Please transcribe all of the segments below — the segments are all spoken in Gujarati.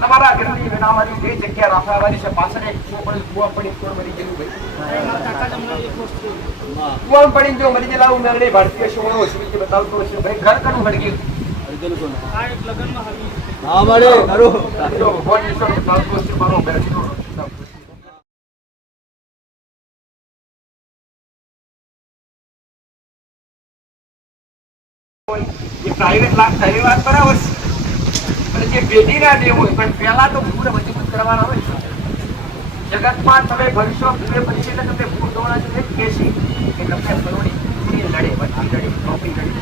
તમારા ઘરની વેણાવાળી જે જગ્યા રાખવાવાળી છે પાછળ એક કુવા પડી કોણ મરી ગયેલું ભાઈ કુવા પડી જો મરી ગયેલા હું મેળે ભારતીય શોનો છે બતાવતો છે ભાઈ ઘર કનું હળગ્યું આ એક લગનમાં આવી હા મળે કરો જો ભગવાન ઈશ્વર બતાવતો છે મારો બેઠો ये प्राइवेट लाख सारी बात बराबर पर जे बेटी ना देव હોય પણ પહેલા તો પૂરે મજબૂત કરવાના હોય જગતમાં તમે ભવિષ્ય પૂરે પછી તમે ભૂલ દોડા છે કેસી કે તમે કરોડી પૂરી લડે બધી લડે ટોપી લડે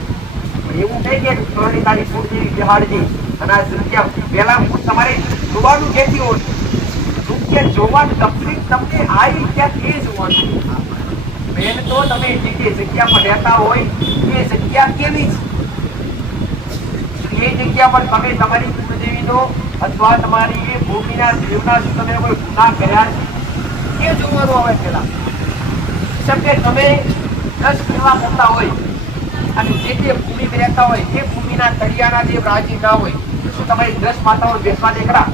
એવું કહે કે કરોડી તારી પૂરી બિહારજી અને આ જગ્યા પહેલા હું તમારે જોવાનું કેથી હોય કે જોવાનું તકલીફ તમને આવી ક્યાં કે જોવાનું મેન તો તમે જે જગ્યા પર રહેતા હોય એ જગ્યા કેવી છે એ જગ્યા પર તમે તમારી કુળદેવીનો અથવા તમારી એ ભૂમિના દેવના શું તમે કોઈ ગુનાહ કર્યા છે એ જોવાનું આવે પેલા જેમ કે તમે 10 સેવા કરતા હોય અને જે તે ભૂમિ રહેતા હોય એ ભૂમિના તળિયાના જે રાજી ના હોય શું તમારી 10 માતાઓ બેસવા દેખડા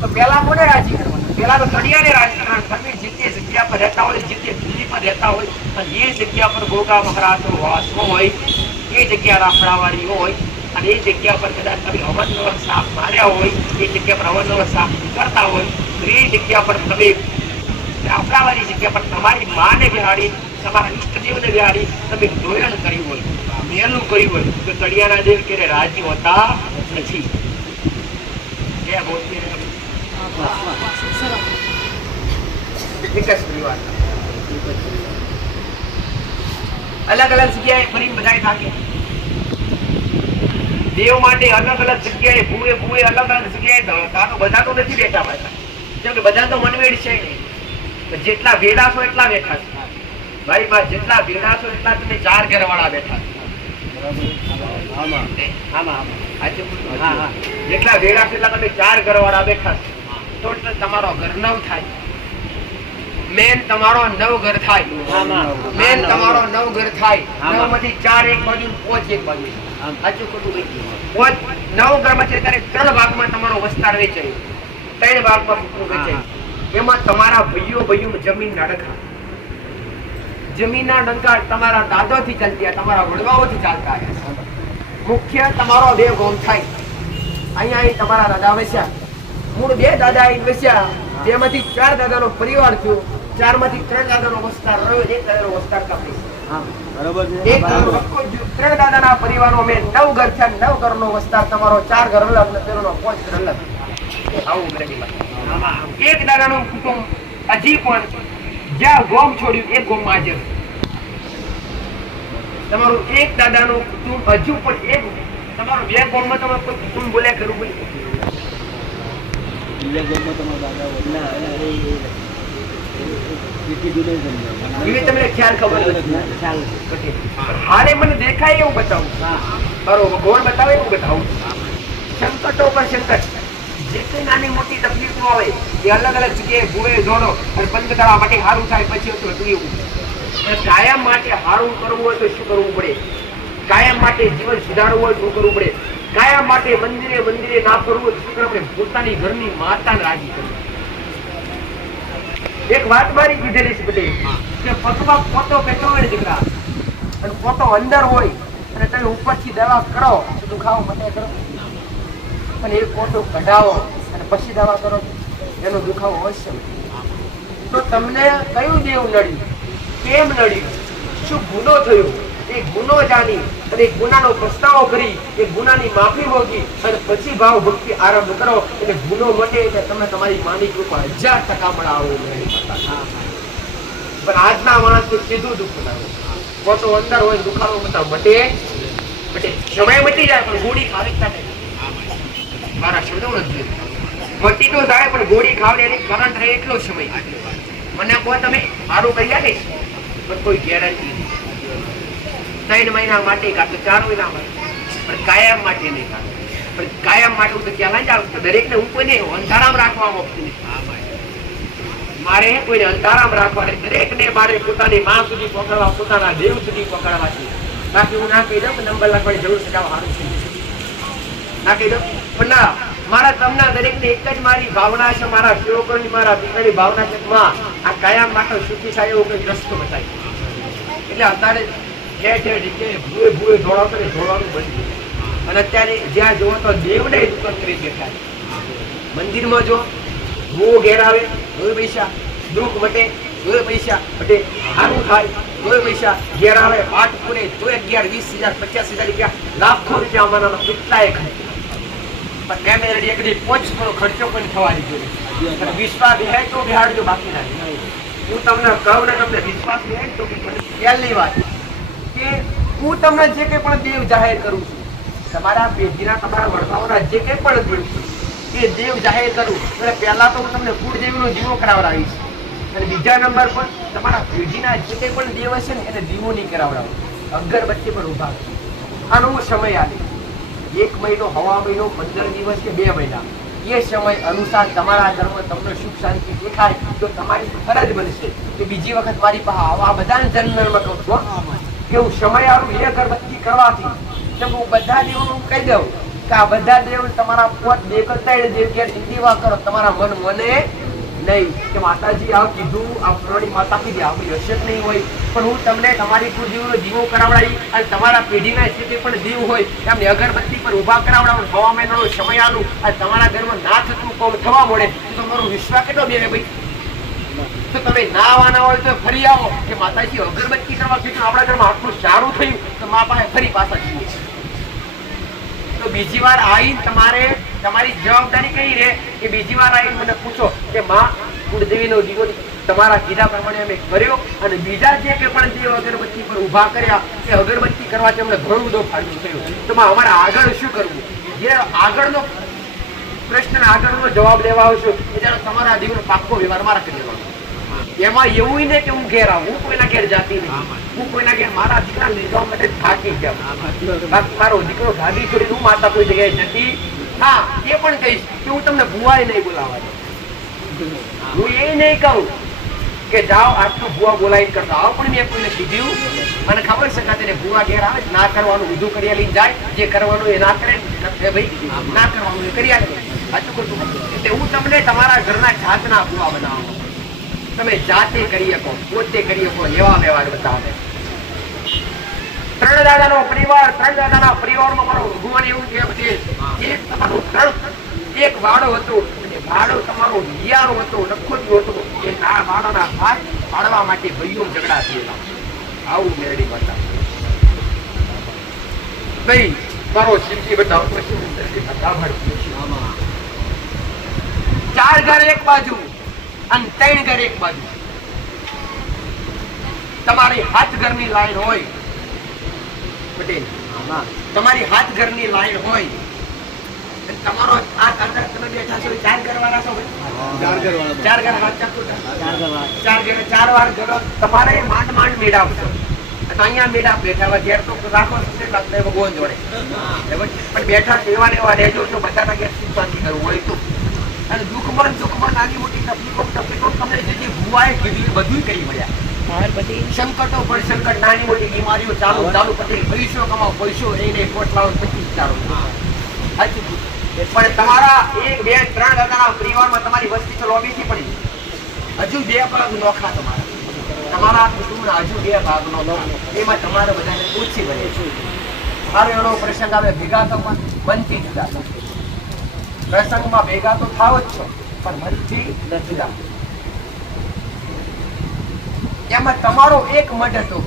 તો પેલા કોને રાજી કરવાના પેલા તો તળિયાને રાજી કરવાના તમે જે તે જગ્યા પર રહેતા હોય જે તે ભૂમિ પર રહેતા હોય અને એ જગ્યા પર ગોગા મહારાજનો વાસો હોય એ જગ્યા રાફડાવાળી હોય અને એ જગ્યા પર કદાચ તમે અવનવર સાપ માર્યા હોય એ જગ્યા પર અવનવર સાપ કરતા હોય તો એ જગ્યા પર તમે રાફડાવાળી જગ્યા પર તમારી માને બિહાડી તમારા ઈષ્ટદેવને બિહાડી તમે દોયણ કર્યું હોય મેલું કર્યું હોય તો તળિયાના દેવ ક્યારે રાજી હોતા નથી એ બોલતી એક જ પરિવાર અલગ અલગ જગ્યાએ ફરી બધાય થાકે દેવ માટે અલગ અલગ જગ્યાએ ભૂએ ભૂએ અલગ અલગ જગ્યાએ તાતો બધા તો નથી બેઠા પાછા કેમ કે બધા તો મનવેડ છે નહીં જેટલા વેડા છો એટલા બેઠા છે ભાઈ બા જેટલા વેડા છો એટલા તમે 4 ઘરવાળા બેઠા જેટલા વેડા છો એટલા તમે 4 ઘરવાળા બેઠા છો તો તમારો ઘર 9 થાય મેન તમારો 9 ઘર થાય મેન તમારો 9 ઘર થાય 9 માંથી 4 એક બાજુ 5 એક બાજુ સાચું ખોટું ભાઈ 9 ઘરમાંથી ત્યારે 3 ભાગમાં તમારો વિસ્તાર વેચાય 3 ભાગમાં વેચાય એમાં તમારા ભાઈઓ જમીન ના ડખા જમીનના ડંકા તમારા દાદાથી ચાલતી તમારા વડવાઓથી ચાલતા આવ્યા મુખ્ય તમારો 2 ગોમ થાય અહીંયા તમારા દાદા વસ્યા મૂળ 2 દાદા અહીં વસ્યા જેમાંથી 4 દાદાનો પરિવાર થયો 4 માંથી 3 દાદાનો વિસ્તાર રહ્યો 1 દાદાનો વિસ્તાર કાપી બરોબર છે 3 દાદાના પરિવારો મેં 9 ઘર થયા 9 ઘરનો વિસ્તાર તમારો 4 ઘર અલગ અને તેનો 5 ઘર અલગ આવું ગ્રેડીમાં એક દાદાનું કુટુંબ હજી પણ જ્યાં ગોમ છોડ્યું એ ગોમ હાજર તમારું એક દાદાનું કુટુંબ હજુ પણ એક તમારો 2 ગોમમાં તમારું કોઈ કુટુંબ બોલ્યા ખરું ભાઈ તમને ખ્યાલ ખબર નથી હાલે મને દેખાય એવું બતાવું બરોબર ગોળ બતાવે એવું બતાવું સંકટો પર સંકટ જે કઈ નાની મોટી તકલીફો આવે એ અલગ અલગ જગ્યાએ ભૂવે જોડો અને બંધ કરવા માટે સારું થાય પછી હતું એવું પણ કાયમ માટે સારું કરવું હોય તો શું કરવું પડે કાયમ માટે જીવન સુધારવું હોય શું કરવું પડે કાયમ માટે મંદિરે ના ફરવું હોય શું કરવું પડે પોતાની ઘરની માતાને રાજી કરવી એક વાત મારી કીધેલી છે બધી કે પગમાં પોતો પેટો હોય દીકરા અને પોતો અંદર હોય અને તમે ઉપરથી દવા કરો તો દુખાવો મટે કરો અને એ પોતો કઢાવો અને પછી દવા કરો એનો દુખાવો અવશ્ય તો તમને કયું દેવ નડ્યું કેમ નડ્યું શું ગુનો થયો એ ગુનો જાણી અને એ ગુનાનો પસ્તાવો કરી એ ગુનાની માફી માંગી અને પછી ભાવ ભક્તિ આરંભ કરો એટલે ગુનો મટે એટલે તમે તમારી માની કૃપા 1000% મળાવો પણ આજના માણસ સીધું દુઃખ બનાવે પોતો અંદર હોય દુખાવો મટે સમય મટી જાય પણ ગોળી ખાવી મારા શબ્દો નથી મટી તો જાય પણ ગોળી ખાવડે એની કરંટ રહે એટલો સમય મને કહો તમે સારું કરી આપે પણ કોઈ ગેરંટી નહીં 3 મહિના માટે કાં તો 4 મહિના માટે પણ કાયમ માટે નહીં પણ કાયમ માટે તો ક્યાં જ આવશે દરેકને હું કોઈને અંધારામ રાખવા માંગતી નથી મારે કોઈને અંધારામ રાખવા દરેકને મારે પોતાની માં સુધી પકડવા પોતાના દેવ સુધી પકડવા છે બાકી હું ના કહી દઉં નંબર લખવાની જરૂર છે સારું છે ના કહી દઉં પણ ના મારા તમના દરેકને એક જ મારી ભાવના છે, મારા સેવકોની મારા દીકરાની ભાવના છે, માં આ કાયમ માટે સુખી થાય એવો કંઈક રસ્તો બતાવી. એટલે અત્યારે ઠેર ઠેર જગ્યાએ ભૂએ ભૂએ દોડાવતો ને દોડવાનું બંધ થયું. અને અત્યારે જ્યાં જોવો તો દેવને દુકાન કરી બેઠા છે. મંદિરમાં જો ભૂવો ઘેર આવે જોયે પૈસા, દુઃખ મટે જોયે પૈસા મટે, સારું થાય જોયે પૈસા, ઘેર આવે પાઠ પૂરે જોયે 11, 20,000, 50,000 રૂપિયા, લાખો રૂપિયા અમારા કેટલાય ખાય. પણ મેં રેડી એકદી પોચનો ખર્ચો પણ થવાની જોઈએ. વિશ્વાસ હે તો બિહાડજો, બાકી ના. હું તમને કહું ને તમને વિશ્વાસ હે તો પહેલી વાત કે હું તમને જે કંઈ પણ દેવ જાહેર કરું છું, તમારા પેઢીના તમારા વડવાઓના જે કંઈ પણ દેવ છે એ દેવ જાહેર કરું એટલે પહેલા તો હું તમને કુળદેવીનો દીવો કરાવડાવીશ, અને બીજા નંબર પર તમારા પેઢીના જે કંઈ પણ દેવ હશે ને એને દીવો નહીં કરાવડાવું, અગરબત્તી પર ઉભા આનો સમય આવે 1 મહિનો, હવા મહિનો, 15 દિવસ કે 2 મહિના, એ સમય અનુસાર તમારા ઘરમાં તમને સુખ શાંતિ દેખાય તો તમારી ફરજ બનશે કે બીજી વખત મારી પાસે આવા બધાને જન્મમાં કહું છું કે હું સમય આવું એ અગરબત્તી કરવાથી હું બધા દેવોને હું કહી દઉં કે આ બધા દેવ તમારા પોત બે કરતા દેવ ઘેર હિન્દીવા કરો, તમારા મન મને નહીં કે માતાજી આ કીધું, આ પુરાણી માતા કીધી, આપણી હશે નહીં હોય, પણ હું તમને તમારી કુળદેવીનો દીવો કરાવડાવી અને તમારા પેઢીના જે કંઈ પણ દેવ હોય એમને અગરબત્તી પર ઊભા કરાવડાવું, હવા મહિનાનો સમય આલું અને તમારા ઘરમાં ના થતું કોમ થવા મળે તો તમારો વિશ્વાસ કેટલો બેસે ભાઈ? તો તમે ના આવવાના હોય તો ફરી આવો કે માતાજી અગરબત્તી કરવા કીધું, આપણા ઘરમાં આટલું સારું થયું તો મા પાસે ફરી પાછા જઈએ. તો બીજી વાર આવીને તમારે તમારી જવાબદારી કઈ રહે કે બીજી વાર આવીને મને પૂછો કે માં કુળદેવીનો દીવો તમારા કીધા પ્રમાણે અમે કર્યો અને બીજા જે કે પણ દેવ અગરબત્તી પર ઊભા કર્યા એ અગરબત્તી કરવાથી અમને ઘણું બધું ફાયદો થયો, તો અમારે આગળ શું કરવું? જે આગળનો પ્રશ્ન આગળનો જવાબ લેવા આવશો એ ત્યારે તમારા દેવનો પાક્કો વ્યવહાર મારા કરી દેવાનો. એમાં એવું ને કે હું ઘેર આવું, હું કોઈના ઘેર જાતી નહીં, હું કોઈના ઘેર મારા દીકરા લઈ જવા માટે થાકી જાઉં, બાકી મારો દીકરો ગાડી છોડીને હું માતા કોઈ જગ્યાએ જતી. હા, એ પણ કહીશ કે હું તમને ભુવાએ નહીં બોલાવવા દઉં, હું એ નહીં કહું કે જાઓ આટલું ભુવા બોલાવી કરતા આવો, પણ મેં કોઈને કીધું મને ખબર છે કે ભુવા ઘેર આવે ના કરવાનું બધું કરી લઈને જાય, જે કરવાનું એ ના કરે ભાઈ, ના કરવાનું એ કરી આવે. એટલે હું તમને તમારા ઘરના જાતના ભુવા બનાવવાનો, તમે જાતે કરી શકો, પોતે કરી શકો એવા વ્યવહાર બતાવે. 3 દાદાનો પરિવાર, 3 દાદાના પરિવારમાં મારો ભગવાન એવું કે એક તમારો એક વાડો હતો અને વાડો તમારો હિયારો હતો, નખોતિયો હતો, એ વાડોના હાથ પાડવા માટે ભાઈઓ ઝઘડા થયેલા. આવું મેરડી બતાવે ભાઈ મારો શિવજી બતાવો પછી 4 ઘર એક બાજુ અને 3 ઘર એક બાજુ. તમારી 7 ઘરની લાઈન હોય પટેલ, તમારી 7 ઘરની લાઈન હોય તમારો આ કાકા તમે બેઠા છો 4 ઘર વાળા છો ભાઈ, 4 ઘર હાથ ચાકુ 4 ઘર 4 વાર ઘર તમારે માંડ માંડ મેળાવશો. તો અહીંયા મેળા બેઠા હોય ઘેર તો રાખો ભગવાન જોડે, પણ બેઠા એવા એવા રહેજો તો બધાના ઘેર શાંતિ કરવું હોય તો. અને દુઃખમાં નાની મોટી તકલીફો તમને જે ભુવાએ કીધું બધું કરી મળ્યા. સંકટો પર સંકટ, નાની મોટી બીમારીઓ ચાલુ પછી પૈસો કમાવો, પૈસો એને કોટ લાવો 25 પણ તમારા 1, 2, 3 દાદાના પરિવારમાં તમારી વસ્તી તો લોબીથી પડી, હજુ 2 ભાગ નોખા તમારા કુટુંબના હજુ 2 ભાગ નો એમાં તમારે બધાને ઓછી બને છે. મારો એનો પ્રસંગ આવે ભેગા તો મનથી જુદા છો, પ્રસંગમાં ભેગા તો થાવ જ છો પણ મનથી જુદા. એમાં તમારો એક મઢ હતો,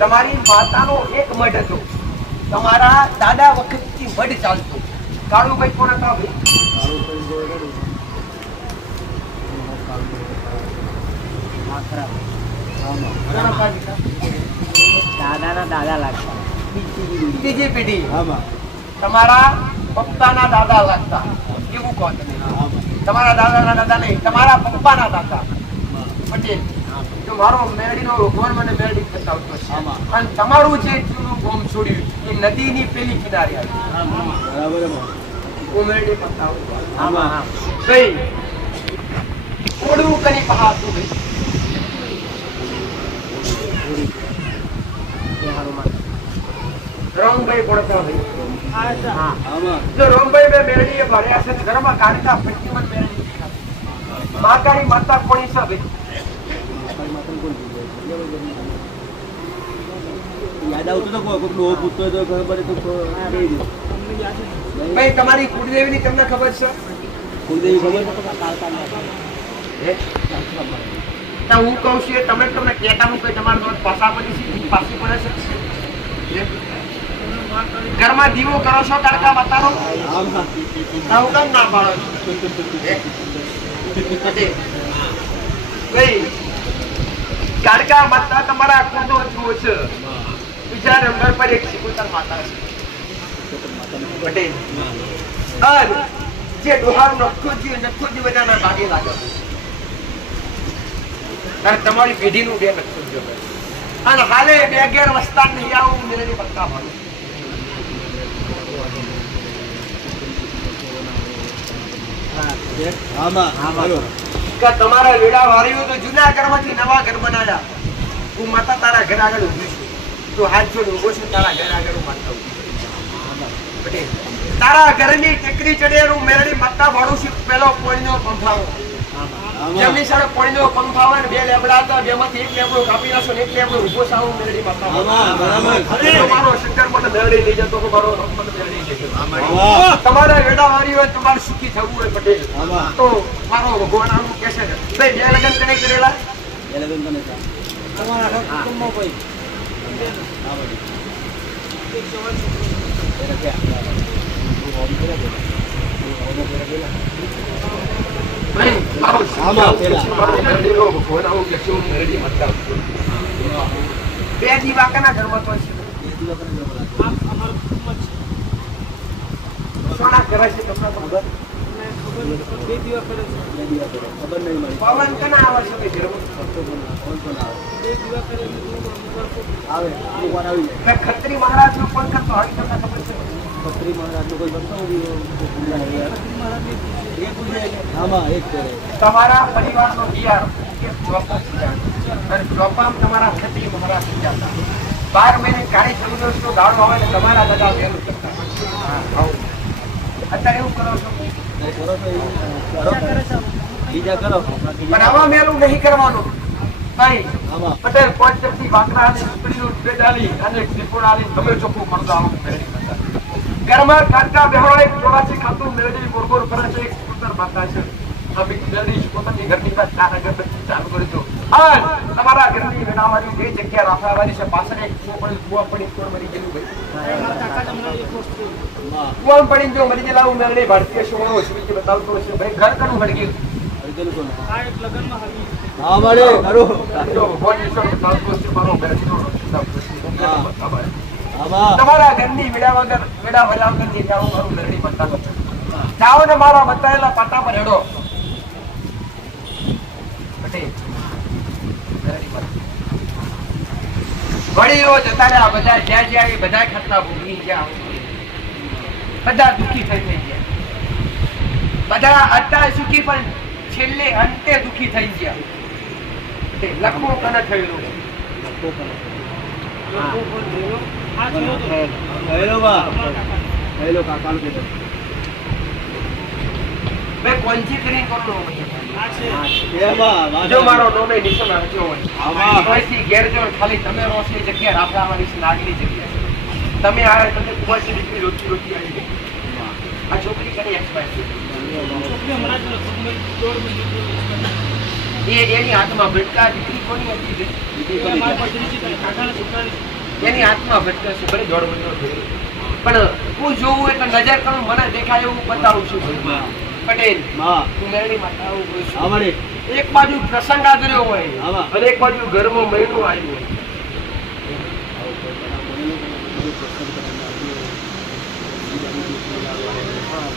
તમારી માતાનો એક મઢ હતો, તમારા દાદા વખતથી મઢ ચાલતો. કાળુભાઈ કોને કહો દાદા લાગતા, ત્રીજી પેઢી તમારા પપ્પાના દાદા લાગતા, એવું કહો તમે. તમારા દાદાના દાદા નહીં, તમારા પપ્પાના દાદા પટેલ. તો મારો મેરડીનો ભગવાન મને મેરડી બતાવતો છે અને તમારું જે જૂનું ગોમ છોડ્યું એ નદીની પેલી કિનારે આવ્યું. હું મેરડી બતાવું ભાઈ ઓડવું કરી પહાતું ભાઈ રોમભાઈ કોણ છો ભાઈ? આ છે. હા. આમાં જો રોમભાઈ બે મેરડીએ ભર્યા છે ને ઘરમાં કાઢતા પટ્ટીમાં મેરડી માતાની માતા કોની છે ભાઈ? મારી માતાને કોણ કીધું? યાદ આવતું તો કોઈ ડોહો પૂછતો હોય તો ખબર પડે તો આ દઈ દે. તમને યાદ છે? ભાઈ તમારી કુળદેવીની તમને ખબર છે? કુલદેવી ખબર તો કાળકા હે? ના, હું કહું છું એ તમે તમને કહેતા હું કઈ તમારા દોસ્ત પાછા પડી છે પાછી પડે છે હે? ઘરમાં દીવો કરો છો કાળકા માતાનો? આમાં ના, હું કેમ ના પાડો છો? હે? પછી, ભાઈ કાળકા માતા તમારા કુળનો જુઓ છે. બીજા નંબર પર એક શિકોતર માતા છે પટેલ. અને જે ડોહારું નખોજી બધાના ભાગે લાગે છે. અને તમારી પેઢીનું બે નખોજી છે. અને હાલે બે ઘેર વસતા નહીં આવું મેળવી પડતા ભાડું. આમાં બરોબર. કે તમારા વેડા વાળીઓ તો જૂના ઘરમાંથી નવા ઘર બનાવ્યા. હું માતા તારા ઘર આગળ ઊભી છું. તો હાથ જોડ ઊભો છું તારા ઘર આગળ હું માતા ઊભી છું. પટેલ, તારા ઘરની ટેકરી ચડેલું મેરડી માતા ભાડું છું. પેલો પોણીનો પંખાવો જેમની સામે પોણીનો પંખાવો ને બે લેબડા હતા, બેમાંથી એક લેબડો કાપી નાખો ને એક લેબડો ઊભો સાવ મેરડી માતા આમાં બરાબર. હવે મારો શંકર મને મેરડી લઈ જતો તો મારો રમ મને મેરડી લઈ જતો. આમાં તમારા વેડા વાળી હોય તમારે સુખી થવું હોય પટેલ આમાં તો મારો ભગવાન આનું કહેશે ને ભાઈ બે લગ્ન કને કરેલા? એ લગન તને તા. તમારા આખા કુટુંબમાં કોઈ આ બધી. એક જવાન છોકરો. એને ક્યાં? તું હોમ કર્યા બોલા. તું હોમ કર્યા બોલા. ભાઈ મારો આમાં પેલા. મારો મેરડીનો ભગવાન આવું કહેશે હું મેરડી માતા બે દીવાકાના ઘરમાં તો છે. એ દિવસ કરે બોલા. આ અમારું કુટુંબ જ છે. સોના કરે છે તમને ખબર? અમને ખબર નથી પણ 2 દિવસ કરે છે. બે દિવસ કરે. ખબર નહીં મારી. પવન કના આવે છે ભાઈ ઘરમાં? ફરતો પણ ના. કોણ પણ આવે. 2 દિવસ કરે એટલે તું કરતો. આવે. અમુક વાર આવી જાય. મેં ખત્રી મહારાજનો ફોન કરતો આવી તમને ખબર છે? ખત્રી મહારાજનો કોઈ બનતો નથી. મહારાજને એક પૂછે કે આમાં એક કરે. તમારા પરિવારનો દિયાર કે ચોપા પૂજાતા. અને ચોપામાં તમારા ખત્રી મહારાજ પૂજાતા. 12 મહિને કાળી ચૌદસનો દાડો આવે ને તમારા બધા વહેલું કરતા. હા, આવું. અત્યારે એવું કરો છો નહીં કરો તો એવું કરો. બીજા કરે છે. બીજા કરો. પણ આવા મેલું નહીં કરવાનું ભાઈ. આમાં પટેલ પોચથી વાકડા અને સ્ત્રીનું બેડાલી અને ત્રિપુરાલી તમે ચોખ્ખું મળતો આવું મેળવી કરતા. ઘરમાં કાંટા બેહોળે ચોરાસી ખાતું મેળવી બોરબોર કરે છે. એક સુંદર માતા છે. અમે મેળવી પોતાની ઘરની વાત ચાર અગરબત્તી ચાલુ કરી દો. અને તમારા ઘરની વેણાવાળી જે જગ્યા રાખવાવાળી છે પાછળ એક કૂવો પડી કોણ મરી ગયેલું ભાઈ. મારા કાકા તમને એક વસ્તુ આમાં કૂવામાં પડીને જો મરી ગયેલા હું મેળવી ભારતીય શું હોસ્પિટલ બતાવતો હશે ભાઈ. ઘર કનું હળગ્યું અડધેલું કોણ? આ એક લગ્નમાં આવી હા મળે ખરું. જો ભગવાન ઈશ્વર બતાવતો હશે મારો મેળવીનો બતાવતો હશે. હા. બતાવાય. આમાં તમારા ઘરની વેડા વગર ની જાઓ મારું મેળવી બતાવો. જાઓ ને મારા બતાવેલા પાટા પર હેડો. પટેલ, મેળવી બતાવો. વડીલો જતા રહ્યા બધા જ્યાં જ્યાં એ બધા ખતરા ભોગવી ગયા. બધા દુઃખી થઈ ગયા. બધા અત્યારે સુખી પણ છેલ્લે અંતે દુઃખી થઈ ગયા. તે લખવો કને થયેલું. લોકો પર જોયો. આ જોયો તો ગયેલો બા. અમારા કાકા. ગયેલો કાકાનું કીધું. મેં કોંજી કરીને કરલો આ છે એમાં જો મારો નોમે નિશાન હજો હોય. આમાં. કોઈથી ઘેર જો ખાલી તમે રોશની જગ્યા રાખવાની છે નાગની જગ્યા છે. તમે આ તમને કુવાસી દીકરી રોટી આવી ગઈ. આ છોકરી કરી એક્સપાયર છોકરી હમણાં જ લગભગ 1.5 મહિના એ એની હાથમાં ભટકા દીકરી કોની હતી બે? એ મારા ભત્રીજી થાય, કાકાના છોકરાની. એની હાથમાં ભટકા છે ભલે 1.5 મહિનો થયો. પણ હું જોઉં એટલે નજર કરું મને દેખાય એવું બતાવું છું પટેલ. માં તું મેરડી માતા આવું બોલું છું. આ મળે. એક બાજુ પ્રસંગ આદર્યો હોય આમાં. અને એક બાજુ ઘરમાં મહિનું આવ્યું હોય.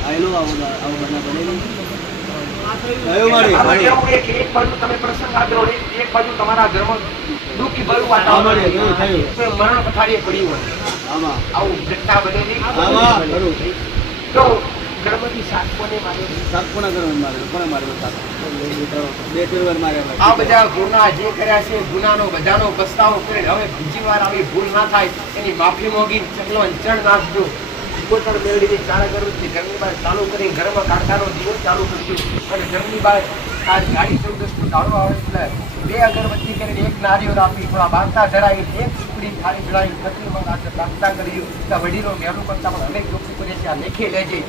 આયલો આવું બના બનેલું. આ થયું. કયું મારી? આમાં કેવું એક બાજુ તમે પ્રસંગ આદરો એક બાજુ તમારા ઘરમાં દુઃખ ભર્યું વાતાવરણ એવું થયું. કોઈ મરણ પથારીએ પડ્યું હોય આમાં આવું ઘટના બનેલી. આમાં ખરું. તો ગણપતિ સાત કોને માર્યો? સાત કોના કરવા મારે કોને મારે સાત બે ત્રણ વાર મારે આ બધા ગુના જે કર્યા છે ગુનાનો બધાનો પસ્તાવો કરે. હવે બીજી વાર આવી ભૂલ ના થાય એની માફી માંગી ચકલો ચણ નાખજો. કોતર મેળવીને ચાર અગરબત્તી ઘરની બહાર ચાલુ કરી ઘરમાં કાંટાનો દીવો ચાલુ કરજો અને ઘરની બહાર આ ગાડી 14 દાડો આવે એટલે બે અગરબત્તી કરીને એક નારિયેળ આપી થોડા બાંધતા ધરાવી એક સુપડી થાળી ચડાવી ખતરીમાં રાત્રે પ્રાર્થના કરી કે વડીલો મેલું કરતા પણ અનેક લોકો કરે છે આ લેખે લેજે.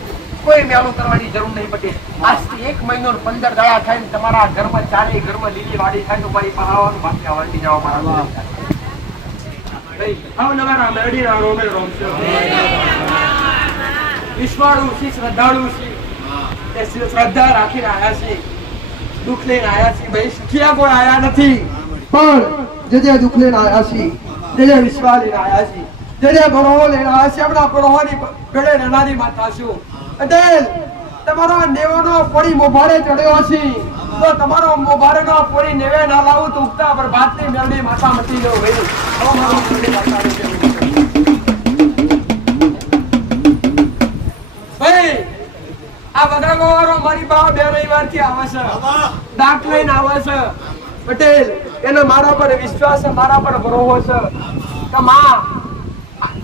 કોઈ મેલું કરવાની જરૂર નહીં પડે. આજથી 1 મહિનો 15 દાડા થાય ને તમારા ઘરમાં ચારેય ઘરમાં લીલી વાડી થાય તો મારી પહાવાનું બાકી વાડી જવા મારા અવનવારા મેરડીના રોમે રોમશો. વિશ્વાળુ છે શ્રદ્ધાળુ છે એ શ્રદ્ધા રાખીને આયા છે દુઃખ લઈને આયા છે ભાઈ સુખિયા કોઈ આયા નથી પણ જે દુઃખ લઈને આયા છે જે વિશ્વાસ લઈને આયા છે જે બરોહો લઈને આયા છે આપણા બરોહોની ગળે રહેનારી માતા છું. અટેલ તમારો નેવાનો પોડી મોભારે ચડ્યો છે તો તમારો મોભારેનો પોડી નેવે ના લાવું તો ઉગતા પર ભાતની મેરડી માતા મટી ગયો ભાઈ. હવે મારો મેરડી માતા આ બધાનો મારી પાસે 2 રવિવારથી આવે છે દાંત લઈને આવે છે. પટેલ એનો મારા પર વિશ્વાસ છે મારા પર ભરોસો છે કે માં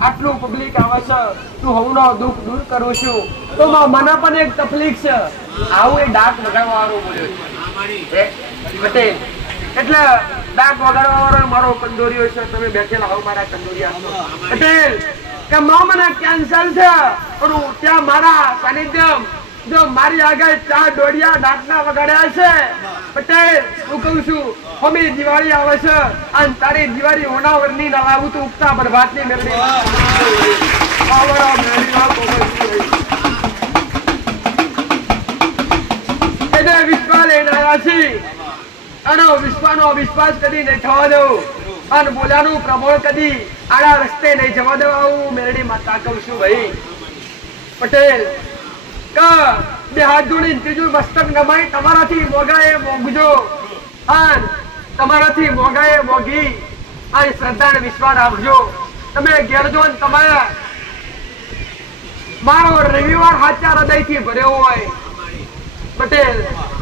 આટલું પબ્લિક આવે છે તું હવનો દુઃખ દૂર કરું છું તો મને પણ એક તકલીફ છે. આવું એ ડાક વગાડવા વાળો બોલ્યો છે પટેલ એટલે ડાક વગાડવા વાળો મારો કંદોરીઓ છે. તમે બેઠેલા હોવ મારા કંદોરિયા પટેલ કે માં મને કેન્સર છે પણ ત્યાં મારા સાનિધ્ય જો મારી આગળ 4 ડોડિયા ડાકના વગાડ્યા છે. પટેલ હું કહું છું હમી દિવાળી આવે છે અને તારી દિવાળી હોનાવરની ના લાવું તો ઉગતા બરબાદની મેળવી એને વિશ્વાસ લઈને આવ્યા છે અને વિશ્વાનો વિશ્વાસ કદી નહીં થવા દઉં અને બોલાનું પ્રબોળ કદી આડા રસ્તે નહીં જવા દઉં. આવું મેરડી માતા કહું છું ભાઈ. પટેલ બે હાથ જોડીને ત્રીજું મસ્તક નમાઈ તમારાથી મોગાએ મોગજો અને તમારાથી મોગાએ મોગી અને શ્રદ્ધા અને વિશ્વાસ રાખજો. તમે ઘેર જો ને તમે મારો રવિવાર સાચા હૃદયથી ભર્યો હોય પટેલ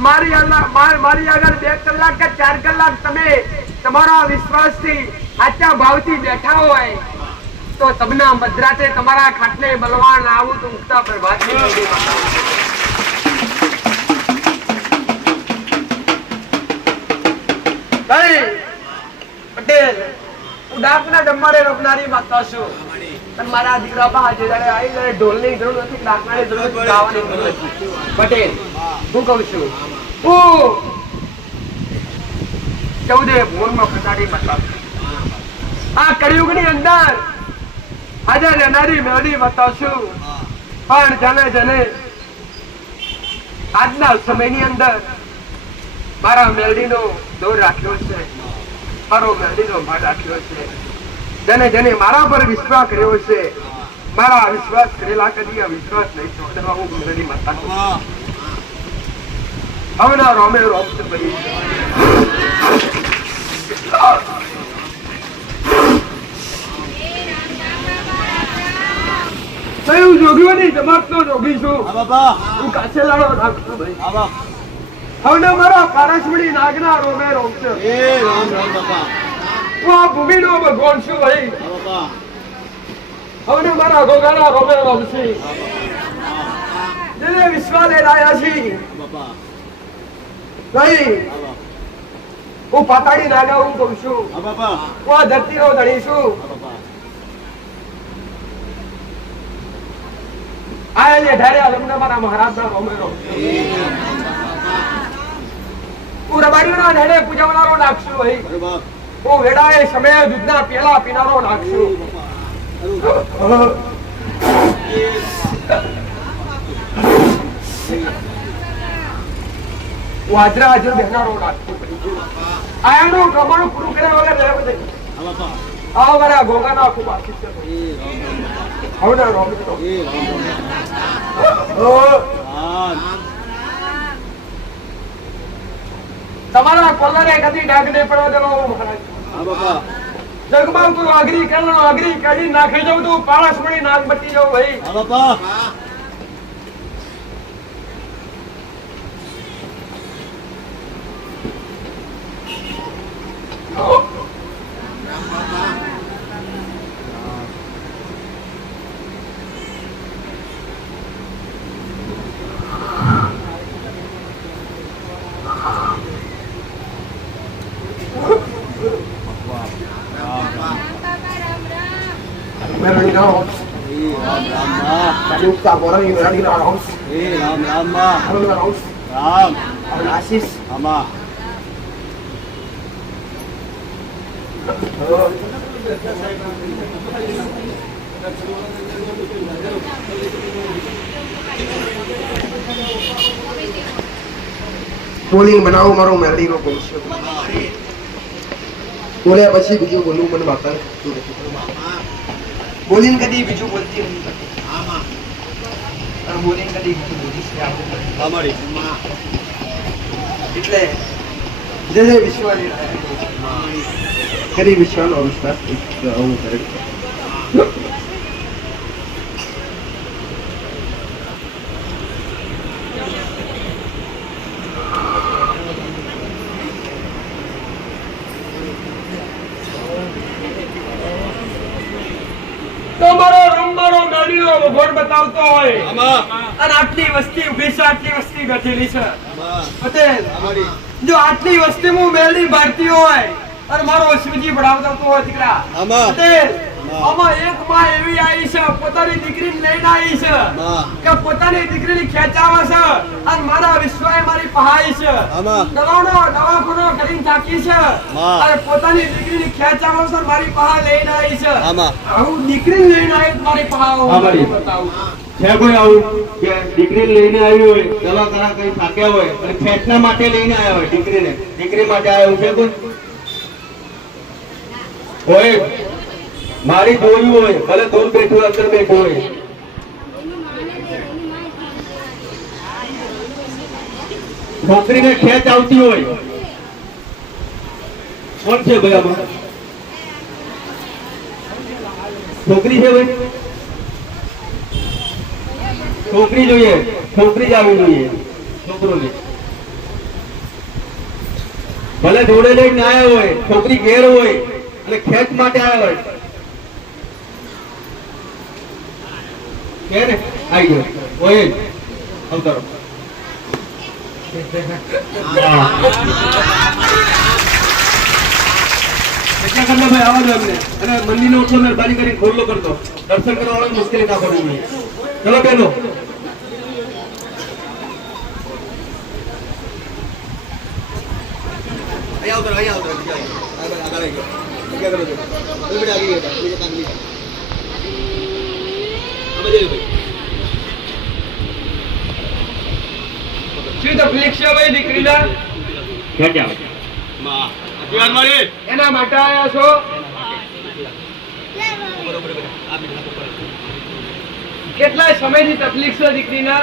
મારી આગળ 2 કલાક કે 4 કલાક તમે તમારા વિશ્વાસથી સાચા ભાવથી બેઠા હોય તો તમને મધરાતે તમારા ખાટલે બલવાન આવું તો ઉગતા પ્રભાત પટેલ હું ડાકના ડમ્મારે રોકનારી માતા છું અને મારા દીકરા બા જયારે આવી ત્યારે ઢોલની જરૂર નથી ડાકનાની જરૂર નથી ગાવાની જરૂર નથી. પટેલ હું કહું છું હું 14 ભુવનમાં ફસાડી માતા આ કળિયુગની અંદર આજે રહેનારી મેળવી બતાવશું પણ જાણે જાણે આજના સમયની અંદર મારા મેળવીનો દોર રાખ્યો છે મારો મેળવીનો ભાગ રાખ્યો છે. જેને જેને મારા પર વિશ્વાસ કર્યો છે મારા વિશ્વાસ કરેલા કદી આ વિશ્વાસ નહીં છોડવા હું મેળવી માતા હવના રોમે રોમ છે ભાઈ. હું જોગીઓની જમાતનો જોગી છું. હું કાછેલાનો નાગ છું ભાઈ. હવે મારા પારસમણી નાગના રોમે રોમ છે. હું આ ભૂમિનો ભગવાન છું ભાઈ. હવે મારા ગોગાના રોમે રોમ છે. જેને વિશ્વાસ લઈને આવ્યા છીએ ભાઈ. હું પાતાળી નાગા હું કહું છું. હું આ ધરતીનો ધણી છું. આયલે ધાર્યા લગ્ન મારા મહારાજના રોમેરો. હું રબાડીઓના ઢેડે પૂજવનારો નાખશું ભાઈ. હું વેડાએ સમયે દૂધના પેલા પીનારો નાખશું. હું હાજરા હાજર બેહનારો નાખશું. આયાનું પ્રમાણ પૂરું કર્યા વગર રહેવું નહીં. આ મારા ગોગાના ખૂબ આશીષ છે. હવના રોમેરો. તમારા કોલરે કદી ડાગ નહીં પડવા દેલો મહારાજ. જગમાં તું આગરી કરનો આગરી કાઢી નાખી જાવ તું પારસમણી નાગ બટી જાવ ભાઈ. નામ રામ રામ ચાલુ કા બોરાની રાડી નામ રામ રામ રામ રામ આશીષ આમા બોલિંગ બનાવો મારો મેલડી નો ભવિષ્ય બોલ્યા પછી બીજું બોલવું મને વાતા બોલિંગ કદી બીજું બોલતી નહીં અને બોલિંગ કદી બીજું બોલીશ અમારી એટલે જે જે વિશ્વની કદી વિશ્વનો અવસ્થા આવું કરે તમારો રંબારો ગાડીનો ભગવાન બતાવતો હોય આમા અને આટલી વસ્તી ઉભી છે, આટલી વસ્તી બેઠેલી છે આમા પટેલ, અમારી જો આટલી વસ્તી હું મેલી ભારતી હોય અને મારો શિવજી ભણાવતો હોય દીકરા આમા પટેલ, આમાં એક માં એવી આવી છે પોતાની દીકરીને લઈને આવી છે કે પોતાની દીકરીની ખેંચાવે છે અને મારા વિશ્વાએ મારી પહાઈ છે આમા દવાખાનો કરીને થાકી છે અને પોતાની દીકરીની ખેંચાવે છે અને મારી પહા લઈને આવી છે આમા હું દીકરીને લઈને આવી મારી પહા બતાવું છે કોઈ આવું કે દીકરી લઈને આવી હોય દવા કરા કઈ થાક્યા હોય અને ખેંચના માટે લઈને આવ્યા હોય દીકરી માટે આવ્યું છે કોઈ મારી જોયું હોય ભલે દૂર બેઠું અંદર બેઠું હોય છોકરીને ખેંચ આવતી હોય કોણ છે ભાઈ આમાં છોકરી છે ભાઈ છોકરી જોઈએ છોકરી જ આવવી જોઈએ છોકરો ને ભલે જોડે લઈને આવ્યા હોય છોકરી ઘેર હોય અને ખેંચ માટે આવ્યા હોય કે ને આવી ગયો ઓય અવતારો એટલા કરવા ભાઈ આવા દો અમને અને મંદિરનો ઓછો મહેરબાની કરીને ખોલ્લો કરતો દર્શન કરવા વાળા મુશ્કેલી ના પડવી જોઈએ ચલો બેનો અહીંયા આવતો આગળ આવી ગયો क्या करो तुम बेटा आगे गया मुझे काम नहीं अब दे भाई શું તકલીફ છે ભાઈ દીકરીના ક્યાં જાવ માં અત્યાર મારી એના માટે આવ્યા છો બરોબર બેટા આ બેટા ઉપર કેટલા સમયની તકલીફ છે દીકરીના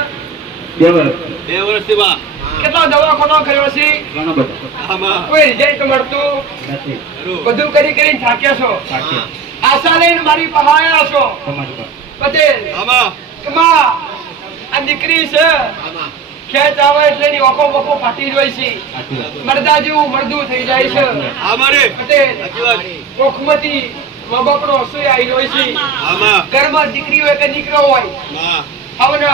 2 વર્ષ 2 વર્ષથી બા કેટલા દવાખાનો કર્યો છે ઘણો બધો આમાં કોઈ રિઝલ્ટ મળતું નથી બધું કરીને થાક્યા છો સાચી આશા લઈને મારી પાસે આવ્યા છો તમારી પાસે પટેલ આમાં કમા આ દીકરી છે આમાં ખેંચ આવે એટલે એની ઓખો બખો ફાટી જાય છે સાચી વાત મરદા જેવું મરદું થઈ જાય છે અમારે પટેલ સાચી વાત કોખમાંથી મા બાપનો અસૂય આવી જાય છે આમાં ઘરમાં દીકરી હોય કે દીકરો હોય માં હવે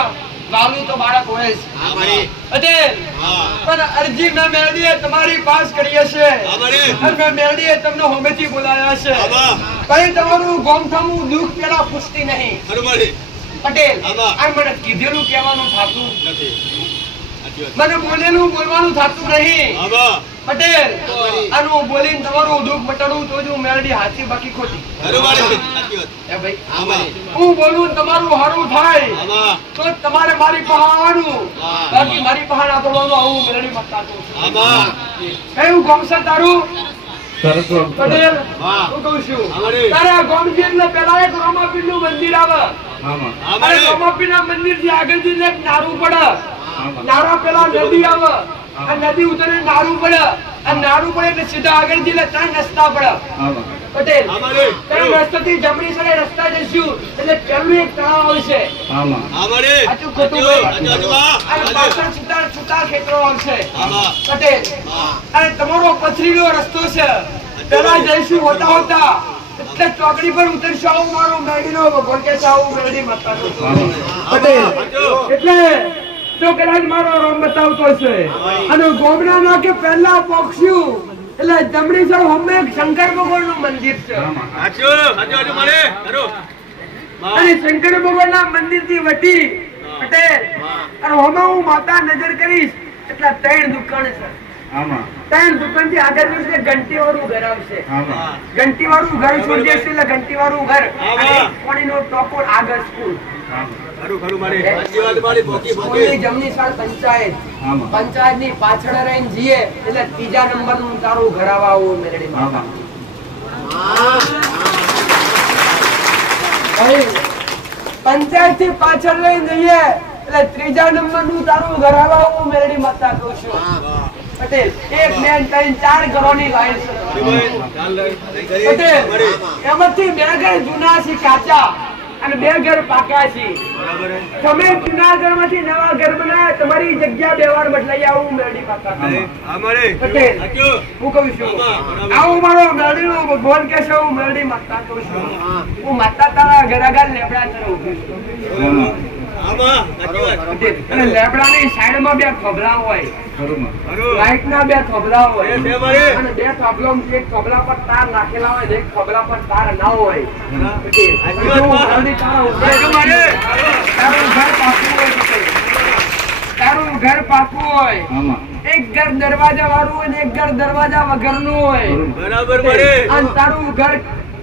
વાલું તો બાળક હોય જ અમારી પટેલ હા પણ અરજી મેં મેળવીએ તમારી પાસ કરીએ છે અમારે અને મેં મેળવીએ તમને હોમેથી બોલાયા છે આમાં કઈ તમારું ગોમથામું દુઃખ પેલા પૂછતી નહીં બરોબર પટેલ આમાં. આ મને કીધેલું કહેવાનું થાતું નથી સાચી વાત મને બોલેલું બોલવાનું થાતું નહીં આમાં પટેલ આનું બોલીને તમારું દુઃખ મટાડવું તો જ હું મેળવી હાથી બાકી ખોટી બરોબર સાચી વાત એ ભાઈ આમાં હું બોલું ને તમારું હારું થાય આમાં તો તમારે મારી પાસે આવવાનું હા. બાકી મારી પાસે ના આવવાનું આવું મેળવી મટાતું આમાં કયું ગામ છે તારું સરસ પટેલ હા. હું કહું છું અમારે. તારે આ ગામથી એટલે પેલા એક રોમાપીર નું મંદિર આવે આમાં અને અમારે રોમાપીર ના મંદિર થી આગળ જઈને એક નારું પડે આમાં નારા પેલા નદી આવે આ નદી ઉતરે નારું પડે આ નારું પડે એટલે સીધા આગળ જઈને 3 રસ્તા પડે આમાં પટેલ અમારે. 3 રસ્તાથી જમણી સાઈડે રસ્તા જઈશું એટલે પહેલું એક તળાવ આવશે આમાં અમારે સાચું ખોટું ભાઈ? અને આમાં પાછળ છૂટા ખેતરો આવશે આમાં પટેલ અને તમારો પથરીનો રસ્તો છે પેલા જઈશું હોતા એટલે ચોકડી પર ઉતરશું આવું મારો મેડીનો ભગવાન કે છે આવું મેડી માતાનો પટેલ એટલે તો કદાચ મારો રોમ બતાવતો છે અને ગોમના ના કે પહેલા પોક્ષ્યું એટલે જમણી સાઈડ હમે એક શંકર ભગવાન નું મંદિર છે આમાં સાચું મળે કરો અને શંકર ભગવાનના મંદિરથી વટી પટેલ અને હોમાં હું માતા નજર કરીશ એટલા 3 દુકાન છે. આમાં 3 દુકાનથી આગળ જશે ઘંટી વાળું ઘર આવશે. આમાં ઘંટી વાળું ઘર છોડી દેશે એટલે ઘંટી વાળું ઘર અને પાણીનો ટોકો આગળ સ્કૂલ. ખરું ખરું મારી સાચી વાત મારી પોકી સ્કૂલની જમણી સાઈડ પંચાયત. આમાં પંચાયતની પાછળ રહીને જઈએ એટલે 3જા નંબરનું તારું ઘર આવું મેલડીમાં. આમાં પંચાયતથી પાછળ લઈને જઈએ એટલે 3જા નંબરનું તારું ઘર આવું મેલડી માતા કહું છું. પટેલ 1 2 3 4 ઘરોની લાઈન છે. પટેલ એમાંથી 2 ઘર જૂના છે કાચા અને 2 ઘર પાકા છે. તમે જૂના ઘરમાંથી નવા ઘર બનાવ્યા તમારી જગ્યા 2 વાર બદલાઈ આવું મેલડી માતા કહું. પટેલ હું કહું છું આવું મારો મેલડીનો ભગવાન કે છે હું મેલડી માતા કહું છું. હું માતા તારા ઘર આગળ લેબડા તરફ ઊભી છું. અને લેબડાની સાઈડમાં 2 થોભલા હોય. લાઈટના 2 થોભલા હોય અને 2 થોભલામાં એક થોભલા પર તાર નાખેલા હોય ને એક થોભલા પર તાર ના હોય. તારું ઘર પાકું હોય. આમાં એક ઘર દરવાજા વાળું હોય ને એક ઘર દરવાજા વગરનું હોય. અને તારું ઘર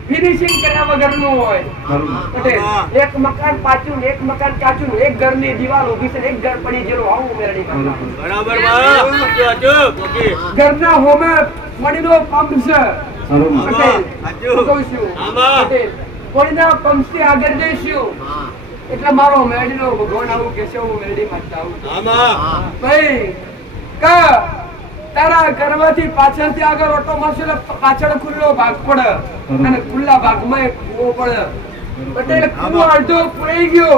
ફિનિશિંગ કર્યા વગરનું હોય. પટેલ એક મકાન પાછું ને એક મકાન કાચું, એક ઘરની દિવાલ ઊભી છે ને એક ઘર પડી ગયેલું આવું મેળવી. ઘરના હોમે પાણીનો પંપ છે. પટેલ હું કહું છું પટેલ પાણીના પંપથી આગળ જઈશું એટલે મારો મેળડીનો ભગવાન આવું કે છે હું મેળડી માગતા આવું. ભાઈ કા તારા ઘરમાંથી પાછળથી આગળ ઓટો મારશે એટલે પાછળ ખુલ્લો ભાગ પડે અને ખુલ્લા ભાગમાં એક કૂવો પડે. પટેલ કૂવો અડધો પૂરાઈ ગયો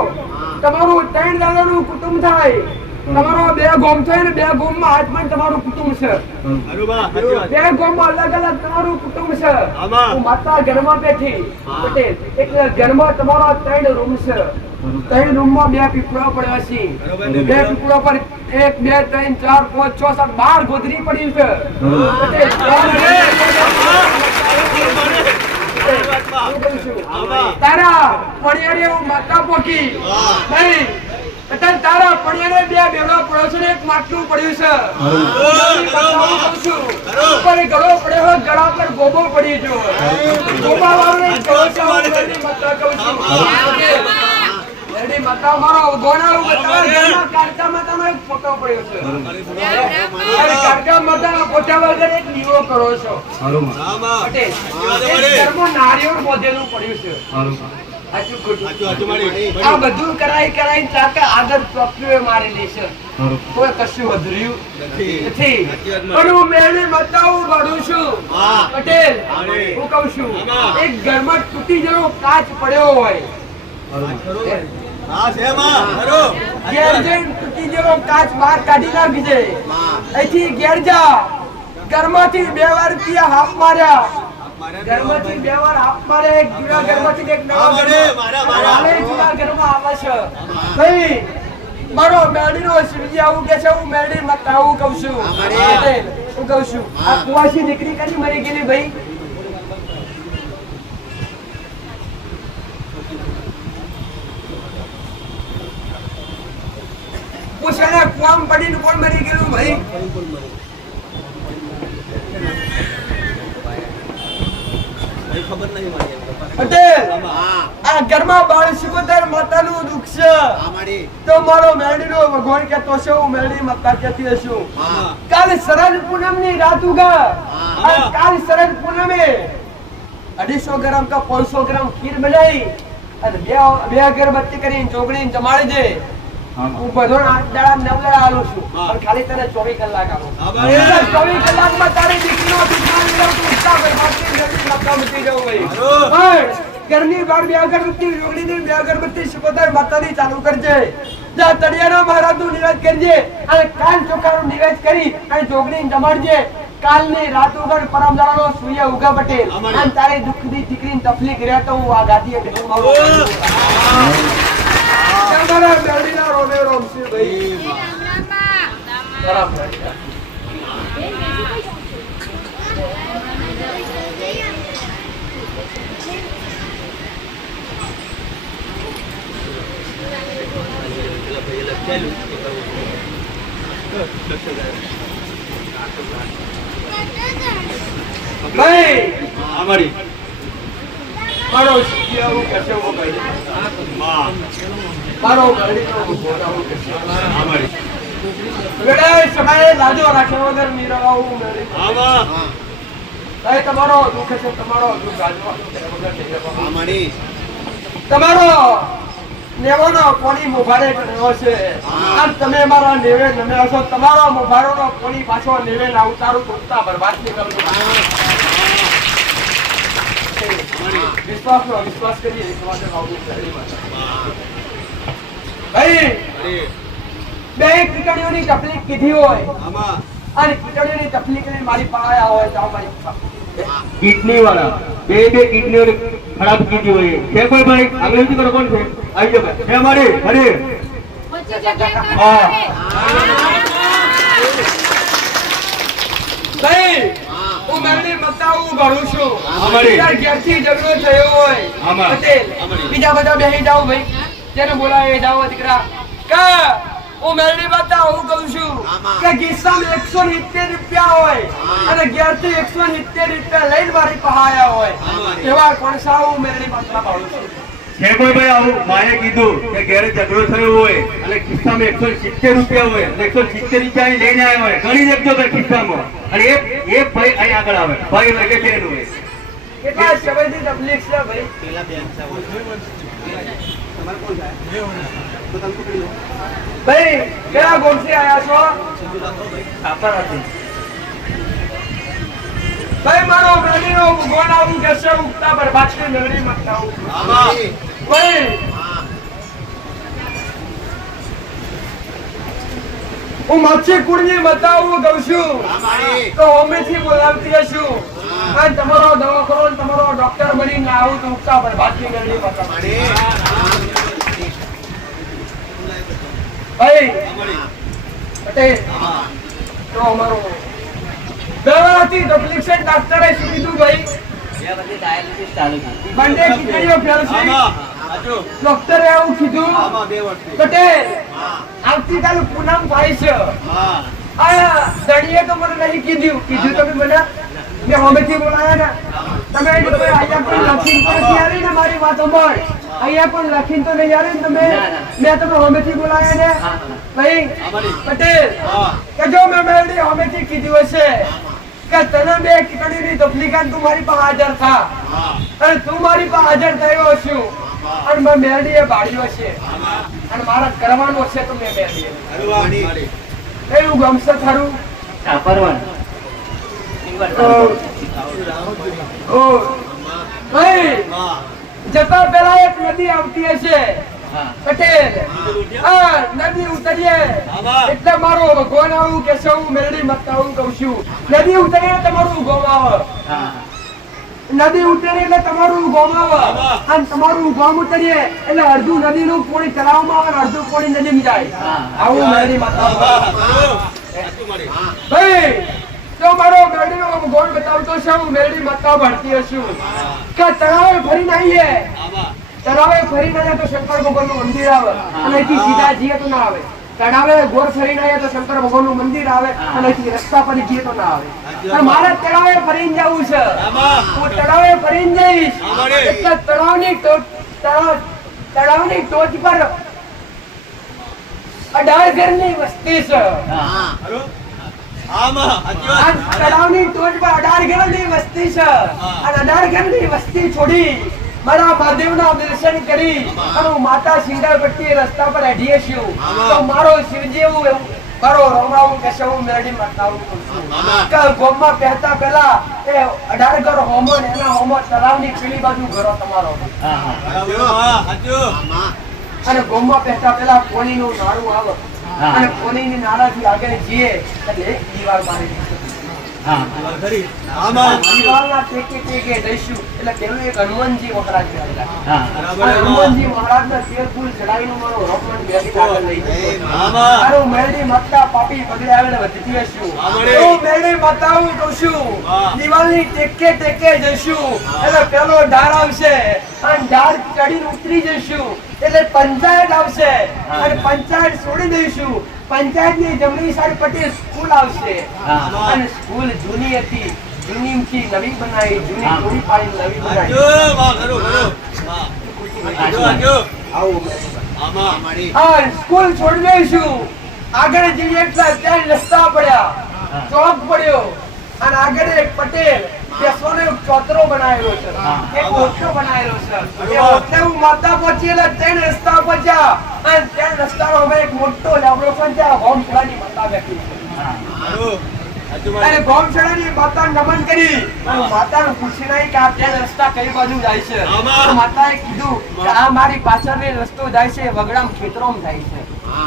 તમારું 3 દાડાનું કુટુંબ થાય. તમારો 2 ગોમ થાય ને 2 ગોમમાં હાથમાં તમારું કુટુંબ છે. 2 ગોમમાં અલગ અલગ તમારું કુટુંબ છે. હું માતા ઘરમાં બેઠી પટેલ એટલે ઘરમાં તમારો 3 રૂમ છે. 3 રૂમમાં 2 પીપળા પડ્યા છે. 2 પીપળા પર 1 2 3 4 5 6 7 12 ગોદરી પડી છે. તારા પડિયાળે હું માતા પોકી નહીં. તારા પડિયાળે 2 બેડો પડ્યો છે ને એક માટલું પડ્યું છે. ઉપર ગળો પડ્યો હોય ગળા પર ગોબો પડી ગયો. ગોબા વાળો એક ગળો છે માતા કહું છું. મેલડી માતા મારો ગોણા બતાવે ઘરના કારકા માતાનો એક ફોટો પડ્યો છે. અરે કારકા માતાના ફોટા વગર એક દીવો કરો છો. પટેલ એક ઘરમાં નારિયેળ બોધેલું પડ્યું છે. આ બધું કરાઈ ચાકા આગળ ચોકીઓ મારેલી છે. કોઈ કશું વધર્યું નથી. પણ હું મેળવી મતાવું ભરું છું. પટેલ હું કહું છું એક ઘરમાં તૂટી જેવો કાચ પડ્યો હોય. ઘેર જઈને તૂટી જેવો કાચ બહાર કાઢી નાખજે. અહીંથી ઘેર જા. ઘરમાંથી 2 વાર ત્યાં હાફ માર્યા. ઘરમાંથી 2 વાર હાફ મારે. એક જૂના ઘરમાંથી એક નવા ઘરમાં આવે છે. ભાઈ મારો મેળડીનો શિવજી આવું કે છે હું મેળડી મત આવું કહું છું. હું કહું છું આ કુવાસી દીકરી કદી મરી ગયેલી ભાઈ. પૂછાને કુવામ પડીને કોણ મરી ગયેલું ભાઈ? પટેલ આ ઘરમાં 12 માતાનું દુઃખ છે. તો મારો મેળડીનો ભગવાન કહેતો છે હું મેળડી માતા કહેતી છું. કાલ શરદ પૂનમની રાત ઉગા. કાલ શરદ પૂનમે 250 ગ્રામ का 500 ગ્રામ ખીર બનાવી અને 2 અગરબત્તી કરીને ચોગડીને જમાડી દે. હું બધો 8 દાડા 9 દાડા આલું છું પણ ખાલી તને 24 કલાક આલું. 24 કલાકમાં તારી દીકરીનો દુશ્મન ઉઠતા બરબાદની જલ્દી માતા મટી જવું ભાઈ. પણ ઘરની બહાર 2 અગરબત્તી જોગડીની 2 અગરબત્તી સુપોદર માતાની ચાલુ કરજે. જા તળિયાના મહારાજનું નિવેદ કરજે અને કાન ચોખાનું નિવેદ કરી અને જોગડીને જમાડજે. કાલની રાત ઉગડ પરમ દાડાનો સૂર્ય ઉગા પટેલ અને તારી દુઃખની દીકરીની તકલીફ રહે તો હું આ ગાદીએ બેઠું તમારા મેળડીના રોમે રોમશે ભાઈ. બરાબર. ભાઈ અમારી મારો શિષ્ય આવું કહેશે એવો ભાઈ મારો ઘરડીનો ભગવાન આવું કહેશે અમારી વેળાએ સમયે લાજો રાખ્યા વગર મીરાવું મેળી ભાઈ તમારો દુઃખ છે તમારો દુઃખ ગાજવા વગર નહીં રહેવાનું. તમારો નેવાનો કોની મોભારે કર્યો છે અને તમે મારા નેવે નમે હશો. તમારો મોભારોનો કોની પાછો નેવે ના ઉતારું તો ઉતા બરબાદ નહીં કરું. વિશ્વાસ કરીએ વિશ્વાસ ભાઈ બે કીટણીઓની તકલીફ કીધી હોય અને કીટણીઓની તકલીફ મારી પાસે આવ્યા હોય તો મારી પાસે કિડની વાળા બે કિડનીઓ ખરાબ કીધી હોય છે કોઈ ભાઈ અંગ્રેજી કરો કોણ છે આવી જાવ ભાઈ અમારી હરી ભાઈ હું મેળવી બતાવું ભરું છું. અમારી. તાર ઘેરથી ઝઘડો થયો હોય અમારી. પટેલ બીજા બધા બેસી જાઓ ભાઈ જેને બોલાવે એ જાઓ દીકરા કા હું મેળવી બતાવું કહું છું કે ગીસામાં 170 રૂપિયા હોય અને ઘેરથી 170 રૂપિયા લઈને મારી પાસે આયા હોય એવા કોણસા હું મેળવી બતાવું છું. છે કોઈ ભાઈ આવું માએ કીધું કે ઘેરે ઝઘડો થયો હોય અને ખિસ્સામાં 170 રૂપિયા હોય અને 170 રૂપિયા લઈને આવ્યા હોય ગણી દેખજો ભાઈ ખિસ્સામાં અને એ ભાઈ અહીં આગળ આવે ભાઈ એટલે બેન હોય કેટલા સમયથી તકલીફ છે ભાઈ ભાઈ કયા ગોમથી આયા છો ભાઈ મારો મેળીનો ભગવાન આવું કહેશે ઉગતા બરબાદ કે મેળવી મત આવું ભાઈ હું માછી કુળની બતાવું કહું છું તો હોમેથી બોલાવતી હશું અને તમારો દવાખાનો તમારો ડોક્ટર બનીને આવું તો ઉગતા બરબાદ કે મેળવી મત ભાઈ પટેલ તો અમારો દવાથી તકલીફ છે ડોક્ટરે શું કીધું ભાઈ બંને કીકડીઓ ફેલ છે ડોક્ટરે એવું કીધું પટેલ આવતીકાલ પૂનમ ભાઈ છે આ દણીએ તો મને નહીં કીધું તમે મને મેં હોમેથી બોલાયા ને તમે અહીંયા પણ લખીને તો નથી આવી ને મારી વાત સાંભળ અહીંયા પણ લખીને તો નહીં આવી ને તમે મેં તમે હોમેથી બોલાયા ને ભાઈ પટેલ કે જો મેં મેળવી હોમેથી કીધું હશે કે તને બે કીકડીની તકલીફ તું મારી પાસે હાજર થા અને તું મારી પાસે હાજર થયો છું અને મેં મેળવીએ બાળ્યો છે અને મારા કરવાનો છે તો મેં મેળવીએ એવું ગમશે થારું ભાઈ જતા પેલા એક નદી આવતી હશે પટેલ નદી ઉતરીએ એટલે મારો ભગવાન આવું કે હું મેળવી મત આવું કહું છું નદી ઉતરીએ તમારું ગોમ આવે નદી ઉતરી એટલે તમારું ગોમ આવે અને તમારું ગોમ ઉતરીએ એટલે અડધું નદીનું પાણી તળાવમાં આવે અને અડધું પાણી નદીમાં જાય આવું મેળવી મત ભાઈ તો મારો મેળવીનો ગોળ બતાવતો છે હું મેળવી મત ભરતી હશું કે તળાવે ફરીને આવીએ તળાવે ફરીને આવ્યા તો શંકર ભગવાનનું મંદિર આવે અને અહીંથી સીધા જઈએ તો ના આવે તળાવે ગોળ ફરીને આવ્યા તો શંકર ભગવાનનું મંદિર આવે અને અહીંથી રસ્તા પર જઈએ તો ના આવે પણ મારે તળાવે ફરીને જવું છે હું તળાવે ફરીને જઈશ એટલે તળાવની ટોચ પર 18 ઘરની વસ્તી છે તળાવની ટોચ પર 18 ઘરની વસ્તી છે અને 18 ઘરની વસ્તી છોડી મારા મહાદેવના દર્શન કરી અને હું માતા સિંગારપટ્ટી રસ્તા પર અઢીએ છું તો મારો શિવજી એવું મારો રોમાવું કે હું મેરડી માતાવું કે ગોમમાં પહેતા પહેલા એ 18 ઘર હોમો ને એના હોમો તળાવની પેલી બાજુ ઘરો તમારો અને ગોમમાં પહેતા પહેલા કોણીનું નાળું આવે અને કોણીની નાળાથી આગળ જઈએ એટલે એક દીવાલ મારી દીવાલના ટેકે જઈશું એટલે પેલું એક હનુમાનજી મહારાજ હનુમાનજી મહારાજના તેલ ફૂલ ચડાવીને મારો રોકમણ બેગી આગળ લઈ જતો મારું મેળવી માતા પાપી પગલે આવીને વધતી હશું હું મેળવી માતા હું કહું છું દિવાલની ટેકે જઈશું એટલે પેલો ડાર આવશે અને ઝાડ ચડીને ઉતરી જઈશું એટલે પંચાયત આવશે અને પંચાયત છોડી દઈશું. પંચાયતની જમણી સાઈડ પટેલ સ્કૂલ આવશે અને સ્કૂલ જૂની હતી, જૂનીથી નવી બનાવી, જૂની પૂરી પાડી નવી બનાવી. સ્કૂલ છોડી દઈશું. આગળ જઈએ એટલે ત્યાં રસ્તા પડ્યા, ચોક પડ્યો અને આગળ એક પટેલ બેસવાનો એક ચોતરો બનાવેલો છે, એક ઓટલો બનાવેલો છે. એ ઓટલે હું માતા પહોંચી એટલે ત્રણ રસ્તા પહોંચ્યા અને ત્રણ રસ્તાનો હવે એક મોટો લેબડો પણ ત્યાં ગોમશાળાની માતા બેઠી છે. અને ગોમશાળાની માતાને નમન કરી અને માતાને પૂછીને કે આ ત્રણ રસ્તા કઈ બાજુ જાય છે. તો માતાએ કીધું કે આ મારી પાછળનો રસ્તો જાય છે વગડામ ખેતરોમાં જાય છે,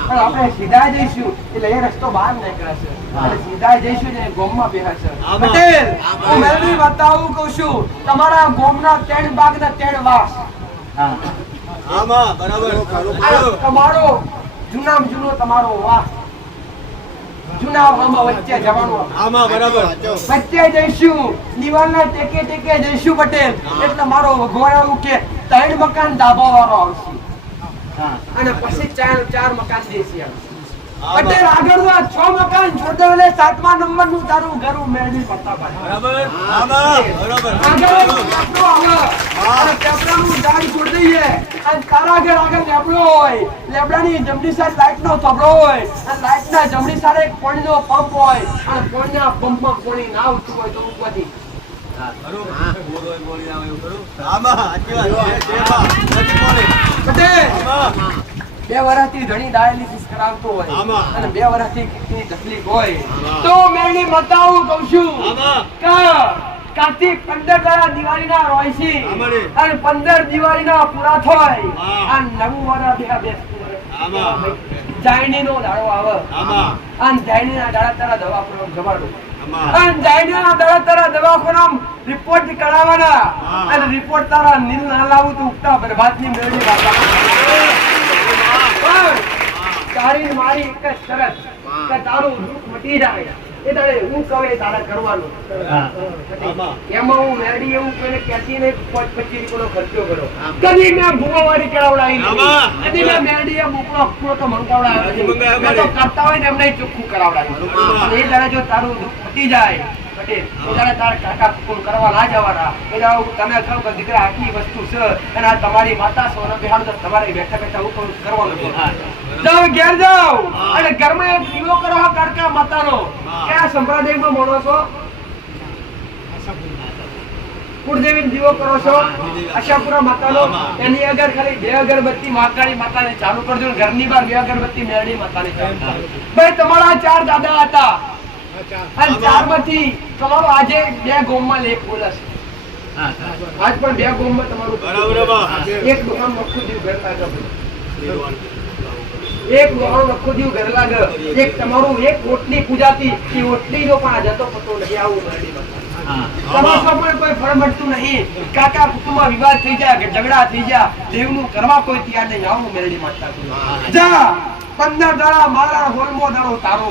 પણ આપણે સીધા જઈશું એટલે એ રસ્તો બહાર નીકળે છે અને સીધા જઈશું એટલે ગોમમાં બેસે છે. પટેલ, હું મેલડી માતા આવું કહું છું, તમારા ગોમના ત્રણ ભાગના ત્રણ વાસ. તમારો જૂનામાં જૂનો તમારો વાસ, જૂના વામાં વચ્ચે જવાનું. વચ્ચે જઈશું, દિવાલના ટેકે ટેકે જઈશું પટેલ, એટલે મારો ભગવાન કે ત્રણ મકાન ડાબા વાળો આવશે અને પછી ચાર મકાન દેશી આવશે. પટેલ આગળ 6 મકાન છોડો એટલે 7મા નંબરનું તારું ઘર મેળવી પડતા ઝાડ છોડી દઈએ અને તારા ઘર આગળ લેબડો હોય, લેબડાની જમણી સાઈડ લાઈટનો તબલો હોય અને લાઈટના જમણી સાઈડ એક પાણીનો પંપ હોય અને પાણીના પંપમાં પાણી ના ઉઠતું હોય તો ઉપરથી પટેલ 2 વર્ષથી ઘણી ડાયાલિસિસ કરાવતો હોય અને 2 વર્ષથી કિડની તકલીફ હોય તો મેની બતાવું કહું છું કે કાર્તિક 15 દાડા દિવાળીના હોય છે અને 15 દિવાળીના પૂરા થાય આ નવું વર્ષ જાયણીનો દાડો આવે અને જાયણીના દાડા તારા દવાખાના જવાનું અને જાયણીના દાડા તારા દવાખાના રિપોર્ટ કરાવવાના અને રિપોર્ટ તારા નીલ ના લાવું તો ઉગતા બરબાદની મેળવી વાતા. તારી મારી એક જ શરત કે તારું દુઃખ મટી જાય એ તારે હું કહે તારે કરવાનું. એમાં હું મેરડી એવું કોઈને કહેતી નહીં 25 રૂપિયાનો ખર્ચો કરો. કદી મેં ભૂવાવાળી કરાવડાવી નહીં, કદી મેં મેરડીએ મોકળો અખૂળો તો મંગાવડાવ્યો નથી. મેં તો કરતા હોય ને એમને ચોખ્ખું કરાવડાવ્યું. એ તારે જો તારું દુઃખ મટી જાય પટેલ, એ તારે તારા કાકા કુકુમ કરવા ના જવાના. એ તમે કહો કે દીકરા આટલી વસ્તુ છે અને આ તમારી માતા છો ને બેહાડ તો તમારે બેઠા બેઠા હું કરવાનું છે. જાઓ ઘેર જાઓ અને ઘરમાં એક દીવો કરો કાળકા માતાનો. ક્યાં સંપ્રદાયમાં માનો છો? કુળદેવી દીવો કરો છો આશાપુરા માતાનો. એની આગળ ખાલી 2 અગરબત્તી મહાકાળી માતાને ચાલુ કરજો. ઘરની બહાર 2 અગરબત્તી મેરડી માતાને ચાલુ. ભાઈ તમારા 4 દાદા હતા અને 4 માંથી તમારો આજે 2 ગોમમાં લેખ બોલે છે. આજ પણ 2 ગોમમાં તમારું એક દુકાન નખું દીવ ઘર લાગે, એક દુકાન નખું દીવ ઘર લાગે. એક તમારું એક ઓટલી પૂજાતી એ ઓટલીનો પણ આ જતો પતો નથી. આવું મેરડીમાં તમારા પણ કોઈ ફળ મળતું નહીં. કાકા કુટુંબમાં વિવાદ થઈ જાય કે ઝઘડા થઈ જાય, દેવનું કરવા કોઈ તૈયાર નહીં. આવું મેરડી માતા જા 15 દાડા મારા હોલમો દાડો તારો.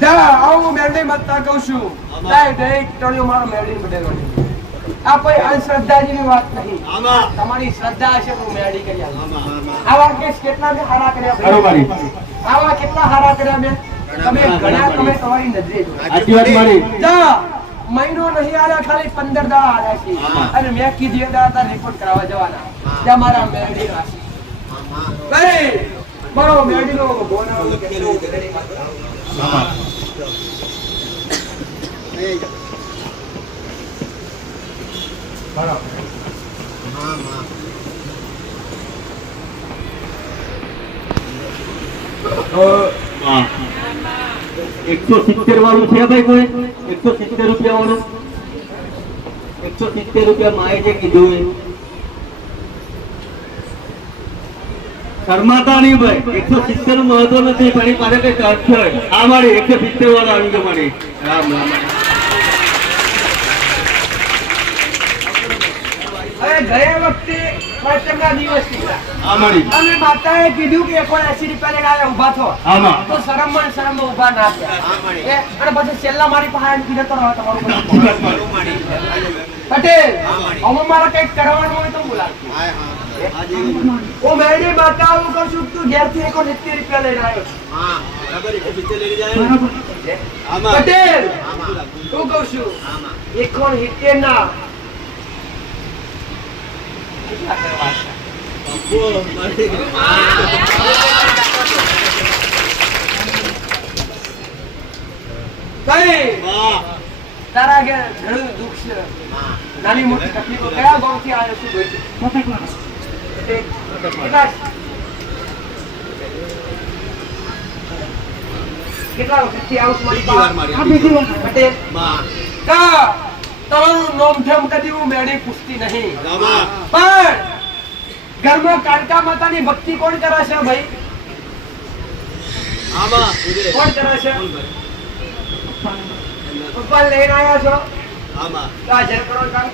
જા આવું મેરડી માતા કહું છું. સાહેબ એક ટણિયો મારો મેરડી બદલવાની. આ કોઈ અંધશ્રદ્ધા જેવી વાત નહીં. તમારી શ્રદ્ધા હશે તો મેરડી કરી આવા કેસ કેટલા મેં હારા કર્યા. આવા કેટલા હારા કર્યા મેં તમે ઘણા તમે તમારી નજરે જા મહિનો નહીં આલ્યા, ખાલી 15 દાડા આલ્યા છે અને મેં કીધું દાડા રિપોર્ટ કરાવવા જવાના. ત્યાં મારા મેરડી રાશિ ભાઈ મારો મેરડીનો બોનાવો બરાબર. 170 વાળું છે ભાઈ કોઈ? 170 રૂપિયા વાળું 170 રૂપિયા માએ જે કીધું એ શર્માતા નહીં ભાઈ. 170 નું મહત્વ નથી પણ એની પાસે કઈ અર્થ હોય. આ મારી 170 વાળો આવી ગયો મારી. રામ રામ. અરે ગયા વખતે પાંચમના દિવસ નીકળ્યા. હા મારી અને માતાએ કીધું કે 80 રૂપિયા લઈને આવ્યા, ઊભા થો. આમાં તો શરમમાં ઊભા ના થયા. અને પછી છેલ્લા મારી પાસે આવીને કીધું તો હવે તમારું બધું. પટેલ, હવે મારે કંઈક કરવાનું હોય તો બોલાવજો. હું મેળી માતા આવું કહું છું, તું ઘેરથી 70 રૂપિયા લઈને આવ્યો. પટેલ, હું કહું છું 70 ના કેટલા કરવા છે? કઈ તારા ઘેર ઘણું દુઃખ છે, નાની મોટી તકલીફો. કયા ગામથી આવ્યો છું ભાઈ? કેટલા વખતથી આવું છું મારી પાસે? પટેલ, કા તમારું નામ ઠેમ કદી હું મેળી પૂછતી નહીં, પણ ઘરમાં કાળકા માતાની ભક્તિ કોણ કરે છે ભાઈ? કોણ કરે છે? પપ્પા લઈને આવ્યા છો તો હાજર કરો કામ.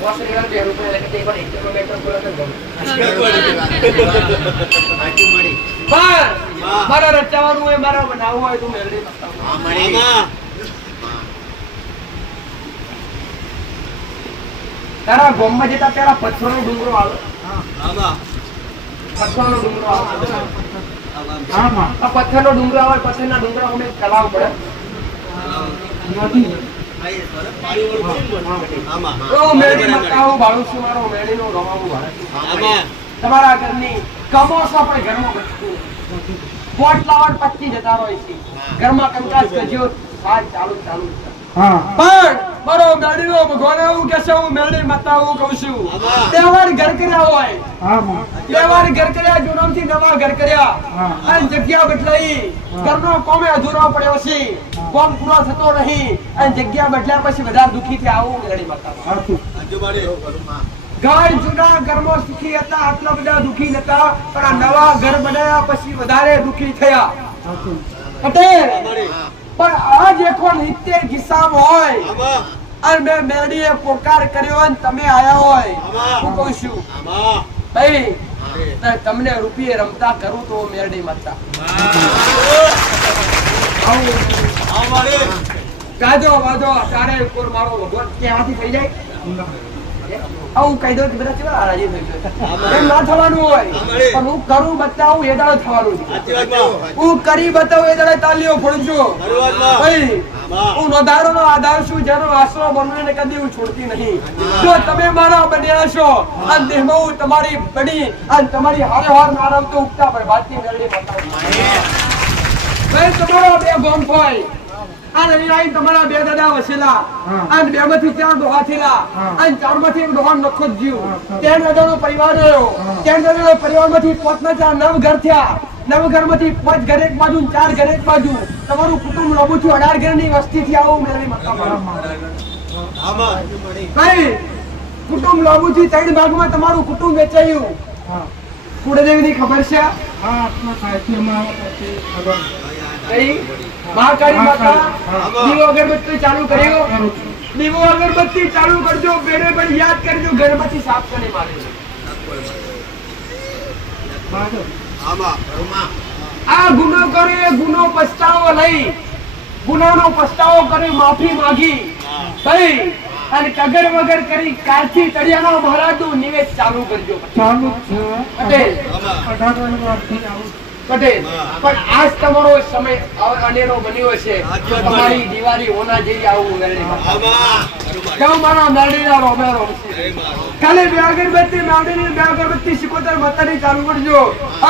બોસ ને યાર 2 રૂપિયા લખી દે, પણ 1 કિલોમીટર બોલો તો ગમે. પણ મારા રચાવાનું હોય, મારા બનાવવું હોય તો મેળવી બતાવો. તારા ગામમાં જતા પેલા પથ્થરનો ડુંગરો આવે. પથ્થરનો ડુંગરો આવે. આ પથ્થરનો ડુંગરો આવે, પથ્થરના ડુંગરા અમે તલાવ પડે. મેળી માતા હું ભાડું છું, મારો મેળીનો રમાવું ભાડે. તમારા ઘરની કમોસા પણ ઘરમાં બચતું. બોટ લાવવા પચી જતા હોય છે, ઘરમાં કંકાસ ગજ્યો સાજ ચાલુ ચાલુ. પણ મારો મેળીનો ભગવાન એવું કે છે, હું મેળી માતા હું કહું છું, તહેવાર ઘર કર્યા હોય, તહેવાર ઘર કર્યા, જૂનામથી નવા ઘર કર્યા, અને જગ્યા બદલાઈ, ઘરનો કોમે અધૂરો પડ્યો છે, કોમ પૂરો થતો નહીં, અને જગ્યા બદલ્યા પછી વધારે દુઃખી થી આવું મેળી માતા. ઘર જૂના ઘરમાં સુખી હતા, આટલા બધા દુઃખી નતા, પણ આ નવા ઘર બનાવ્યા પછી વધારે દુઃખી થયા. પટેલ, પણ આ જેકો નિત્ય કિસ્સામાં હોય અને મેં મેળીએ પોકાર કર્યો અને તમે આયા હોય, હું કહું છું ભાઈ તમને રૂપિયે રમતા કરું તો મેરડી માતા કાજો વાજો તારે કોર મારો ભગવાન ક્યાંથી થઈ જાય. આવું કહી દઉં બધા કેવા રાજી થઈ જાય. એમ ના થવાનું હોય, પણ હું કરું બતાવું એ દાડે થવાનું છે. હું કરી બતાવું એ દાડે તાલીઓ ફોડજો ભાઈ. હું નોધારો નો આધાર છું, જેનો આશરો બનવીને કદી હું છોડતી નહીં. જો તમે મારા બન્યા છો અને દેહમાં હું તમારી બની અને તમારી હારે હાર ના રમતો ઉગતા ભાઈ ભારતીય મેળવી બતાવું ભાઈ. તમારો બે ગોમ હોય અને અહીં તમારા બે દાદા વસેલા, અને બે માંથી 4 ડોહા થયેલા, અને 4 માંથી એક ડોહા નખો જ જીવ. 3 દાદાનો પરિવાર રહ્યો. 3 દાદાના પરિવારમાંથી 5 ના 9 ઘર થયા. 9 ઘરમાંથી 5 ઘર એક બાજુ, 4 ઘર એક બાજુ. તમારું કુટુંબ લાંબુ થયું, 18 ઘરની વસ્તીથી આવું મેળવી માતા ભાઈ. કુટુંબ લાંબુ થી 3 ભાગમાં તમારું કુટુંબ વેચાયું. કુળદેવીની ખબર છે? મહાકાળી માતા દીવો અગરબત્તી ચાલુ કર્યો. દીવો અગરબત્તી ચાલુ કરજો, બેડે પણ યાદ કરજો ગણપતિ સાફ કરી મારે. આ ગુનો કર્યો, ગુનો પસ્તાવો લઈ, ગુનાનો પસ્તાવો કરી માફી માંગી ભાઈ, અને કગર વગર કરી કાલથી તળિયાના મહારાજનું નિવેદ ચાલુ કરજો. પટેલ, પટેલ, પણ આજ તમારો સમય અનેરો બન્યો છે. તમારી દિવાળી હોના જેવી આવું મેળવી મારા મેળવીના રોમેરો કાલે 2 અગરબત્તી મેળવીની 2 અગરબત્તી 77 માતાની ચાલુ કરજો,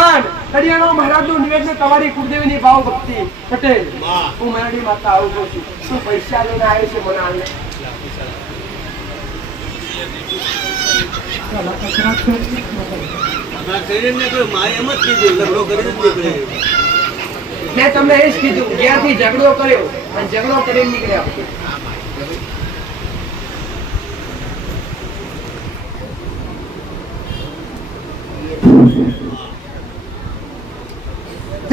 અને તળિયાના મહારાજનું નિવેદ તમારી કુળદેવીની ભાવ ભક્તિ. પટેલ, હું મેળવી માતા આવું કહું છું, શું પૈસા લઈને આવ્યો છે મને હાલને? મેં તમને એ જ કીધું, જ્યાંથી ઝઘડો કર્યો અને ઝઘડો કરીને નીકળ્યા.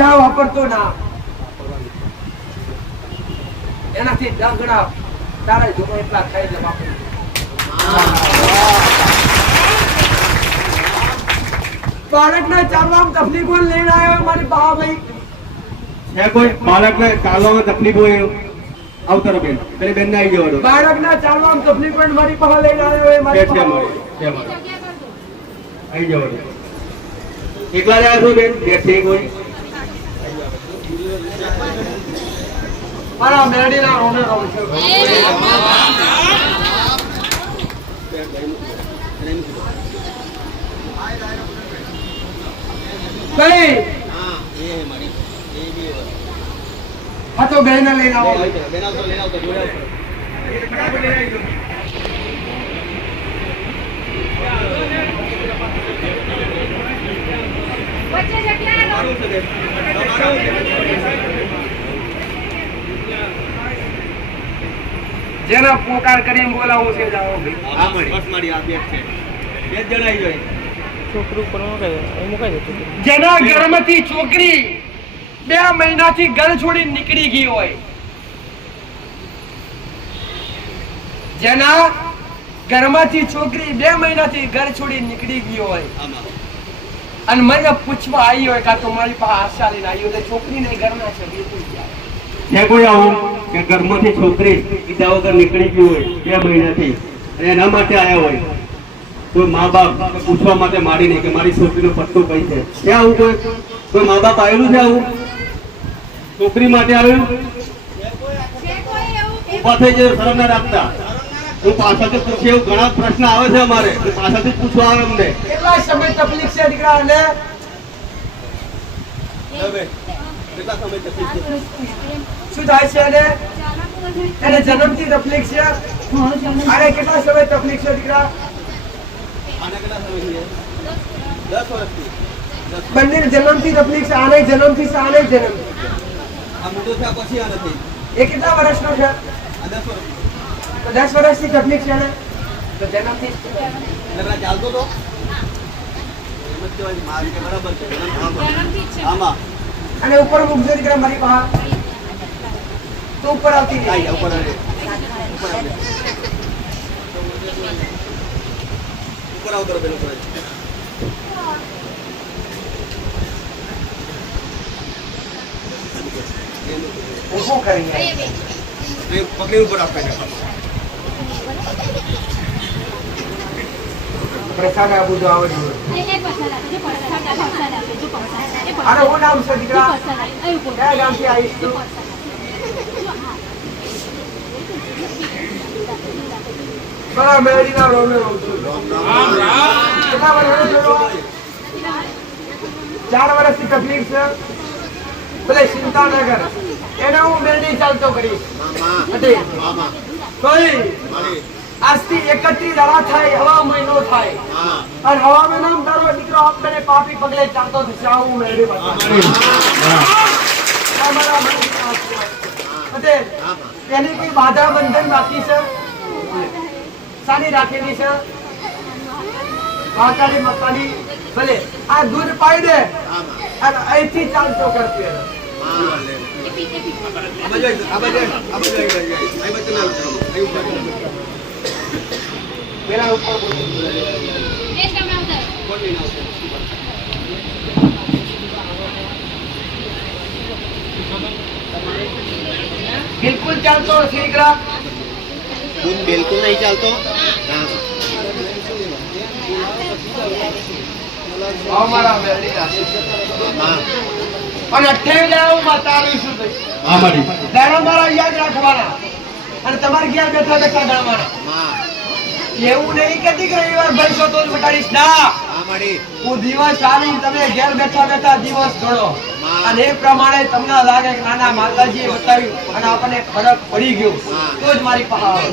જા વાપરતો ના એનાથી ડગડા તારે જો એટલા ખાઈ જ વાપરી બાળકને ચાલવામાં તકલીફ હોય લઈને આવ્યો મારી બા ભાઈ છે કોઈ બાળકને ચાલવામાં તકલીફ હોય એવું? આવતરો બેન પેલી બેન ને આવી જવાનો બાળકને ચાલવામાં તકલીફ હોય મારી પાસે લઈને આવ્યો હોય મારી છે બા મારી આવી જવાનો એકલા જ આવ્યા છો બેન બે છે કોઈ મારા મેડીના રોને રહું છું કઈ હા તો બેન લઈને આવો જેના પોકાર કરીને બોલાવું છે જાઓ જેના ઘરમાંથી છોકરી 2 મહિનાથી ઘર છોડી નીકળી ગઈ હોય જેના ઘરમાંથી છોકરી 2 મહિનાથી ઘર છોડી નીકળી ગઈ હોય અને મને પૂછવા આવી હોય કાં તો મારી પાસે આશા લઈને આવી હોય તો છોકરીને ઘરના છે બિલકુલ છે કોઈ આવું કે ઘરમાંથી છોકરી કીધા વગર નીકળી ગઈ હોય 2 મહિનાથી અને એના માટે આવ્યા હોય કોઈ મા બાપ પૂછવા માટે માડી નહીં કે મારી છોકરીનો પત્તો કઈ છે છે આવું કોઈ મા બાપ આવેલું છે આવું છોકરી માટે આવેલું ઉભા થઈ જાય શરમ ના રાખતા હું પાછળથી પૂછે એવું ઘણા પ્રશ્ન આવે છે અમારે પાછળથી પૂછવા આવે અમને કેટલા સમય તકલીફ છે દીકરા અને શું થાય છે એને જન્મથી તકલીફ છે અરે કેટલા સમય તકલીફ છે દીકરા બંને જન્મથી તકલીફ છે આને જન્મથી છે આને જન્મથી એ કેટલા વર્ષનો છે 10 વર્ષની તકલીફ છે ને તો જન્મથી ચાલતો તો આમાં અને ઉપર મૂકજો દીકરા મારી પાસે તો ઉપર આવતી નહીં ઉપર આવતો પેલો ઊભું કરીને પકડી ઉપર આપે પ્રસાદ આપું તો આવડ્યું અરે હું નામ છે દીકરા કયા ગામથી આવીશ તું બરા મેડીના રોમે રહું છું કેટલા વર્ષનો છો 4 વર્ષની તકલીફ છે ભલે ચિંતા ન કર એને હું મેડી ચાલતો કરીશ કોઈ આજથી 31 દાડા થાય હવા મહિનો થાય અને હવા મહિનામાં તારો દીકરો આપણે પાપી પગલે ચાલતો થશે આવું મેળી એની કોઈ બાધા બંધન બાકી છે સાની રાખેલી છે માતાની મતાની ભલે આ દૂધ પાઈ દે અને અહીંથી ચાલતો કરતી પેલા ઉપર બિલકુલ ચાલતો નથી દીકરા બિલકુલ નહીં ચાલતો અમારા મેળીના અને 28 દાડા બતાવીશું હા મારી દાડા મારા યાદ રાખવાના અને તમારે ક્યાં બેઠા બેઠા ગણવાના એવું નહીં કે દીકરા રવિવાર ભરશો તો જ બતાડીશ ના હું દિવસ આવીને તમે ઘેર બેઠા બેઠા દિવસ ગણો અને એ પ્રમાણે તમને લાગે કે નાના માતાજીએ બતાવ્યું અને આપણને ફરક પડી ગયો તો જ મારી પાસે આવે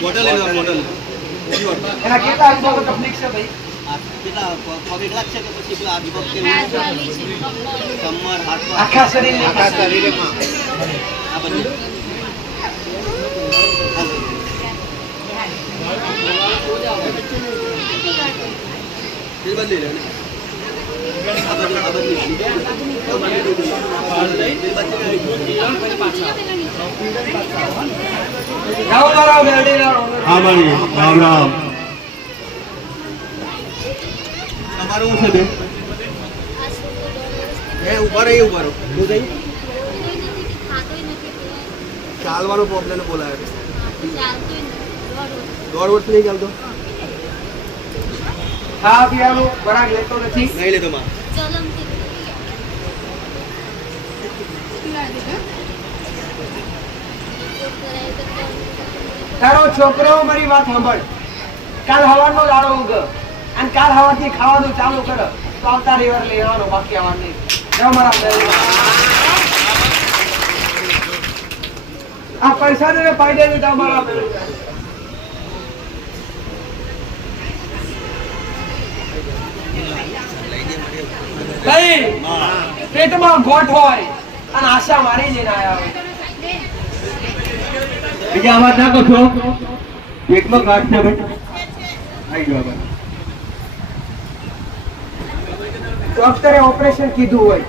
બોટલ લેના બોટલ એના કેટલા અનુભવો તકલીફ છે ભાઈ આ કેટલા પગ એકલા જ છે કે પછી પેલા દીપક કે કમર હાથ પગ? આખા શરીરની આખા શરીરમાં આ બધું દિલ બદલી લે ને આ બદલી જાઓ મારા મેરડીના હા મારી રામ રામ. તમારું શું છે બે ઉભા રહી ઉભા રહો શું થઈ ચાલવાનો પ્રોબ્લેમ બોલાયો દોઢ વર્ષ નહીં ચાલતો ખાવા પીવાનું ખોરાક લેતો નથી. નહીં લેતો માં તારો છોકરો મારી વાત સાંભળ. કાલ હવારનો દાડો ઉગ અને કાલ હવારથી ખાવાનું ચાલુ કર તો આવતા રવિવાર લઈ આવવાનો, બાકી આવવાનું નહીં. જાઓ મારા મેરડીના. આ પૈસા ને પાડે ને જાઓ મારા મેરડીના. ભાઈ પેટમાં ગોઠ હોય અને આશા મારી લઈને આયા હોય. બીજા અવાજ ના કરશો. પેટમાં ગાંઠ છે ભાઈ. આવી ગયો ભાઈ. ડોક્ટરે ઓપરેશન કીધું હોય.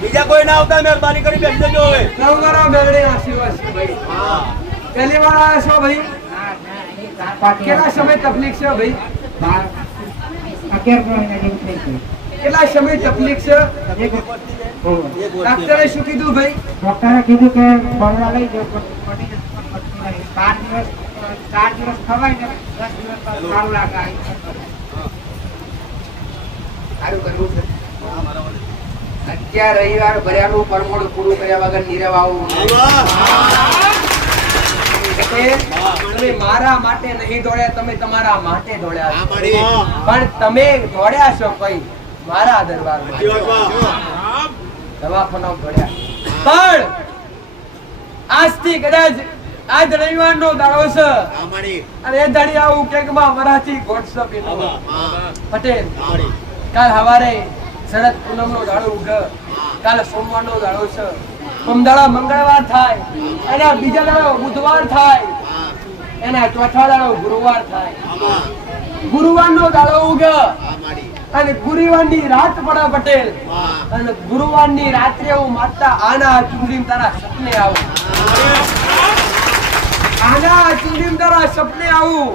બીજા કોઈ ના આવતા મહેરબાની કરી બેસી જજો હવે નવમારા મેળે આશીર્વાદ છે ભાઈ. પહેલી વાર આવ્યા છો ભાઈ? કેટલા સમય તકલીફ છે ભાઈ? કેટલા સમય તકલીફ છે? ડોક્ટરે શું કીધું ભાઈ? ડોક્ટરે કીધું કે બરોડા લઈ જાઓ પણ પડી જશે, પણ પતતું નહીં. 4 દિવસ ખવાય ને 10 દિવસ બાદ સારું લાગે. સારું કરવું છે. અત્યારે રવિવાર ભર્યાનું પરમોડું પૂરું કર્યા વગર નીરવ આવું. તમે મારા માટે નહીં દોડ્યા, તમે તમારા માટે દોડ્યા છો. પણ તમે દોડ્યા છો કઈ? મારા દરબારમાં દવાખાના દોડ્યા. પણ આજથી કદાચ આજ રવિવારનો દાડો છે અને એ દાડી આવું કેકમાં વરાથી ગોઠસો પીનો પટેલ. કાલ હવારે શરદ પૂનમનો દાડો ઉગ, કાલે સોમવારનો દાડો છે. સોમદાડા મંગળવાર થાય, એના બીજા દાડો બુધવાર થાય, એના ચોથા દાડો ગુરુવાર થાય. ગુરુવારનો દાડો ઉગ અને ગુરુવારની રાત પડે પટેલ. અને ગુરુવારની રાત્રે હું માતા આના ચુંડીમ તારા સપને આવું. આના ચુંડીમ તારા સપને આવું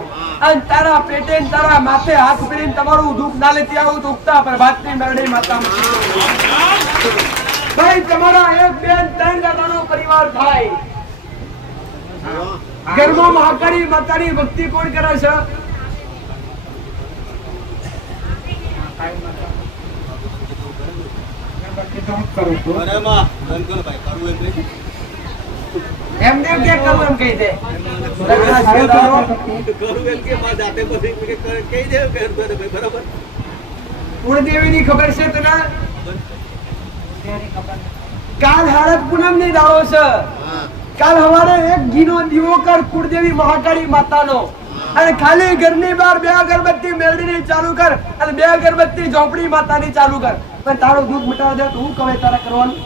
અને તારા પેટે ને તારા માથે હાથ ફેરીને તમારું દુઃખ ના લેતી આવું તો ઉગતા પ્રભાતની મેરડી માતા ભાઈ. તમારા એક બેન ત્રણ દાદાનો પરિવાર થાય. ઘરમાં મહાકાળી માતાની ભક્તિ કોણ કરે છે? તો હું કરું છું. અરે માં બંધ કરો ભાઈ કરવું એમ નહીં એમને એમ કે કરવું એમ કહી દે. કરું એમ કે માં જાતે પછી કહી દે ભાઈ બરાબર. કુળદેવીની ખબર છે તને? તેની ખબર નથી. કાલ હારત પૂનમ ની દાડો છે. કાલ હવારે એક ઘીનો દીવો કર કુળદેવી મહાકાળી માતાનો અને ખાલી ઘરની બહાર 2 અગરબત્તી મેળવીને ચાલુ કર અને 2 અગરબત્તી ઝોપડી માતાની ચાલુ કર. પણ તારું દુઃખ મટાવી દે તો હું કહે તારે કરવાનું.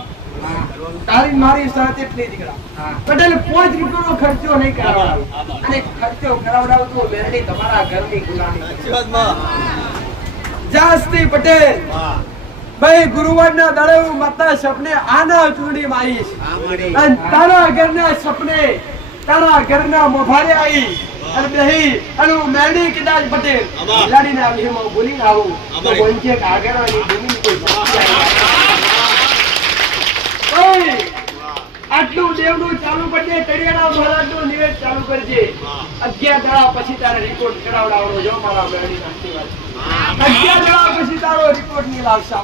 તારી મારી સાથે એટલી દીકરા પટેલ 5 રૂપિયાનો ખર્ચો નહીં કરાવડાવ અને ખર્ચો કરાવડાવ તો મેરડી તમારા ઘરની ગુલામી. સાચી વાત માં જાસ્તી પટેલ ભાઈ ગુરુવારના દાડે હું માતા સપને આના ચૂંટણીમાં આવીશ અને તારા ઘરના સપને તારા ઘરના મોભારે આવી અને બેહી અને હું મેરડી કદાચ પટેલ લાડીને આવી હું બોલીને આવું તો બોલજે કે આગળની ભૂમિ કોઈ શક્તિ આવી. આટલું દેવનું ચાલુ કરજે. તળિયાના મહારાજનું નિવેદ ચાલુ કરજે. 11 દાડા પછી તારે રિપોર્ટ કરાવડાવવાનો. જો મારા મેરડીના આશીર્વાદ. 11 દાડા પછી તારો રિપોર્ટ ની લાવશે.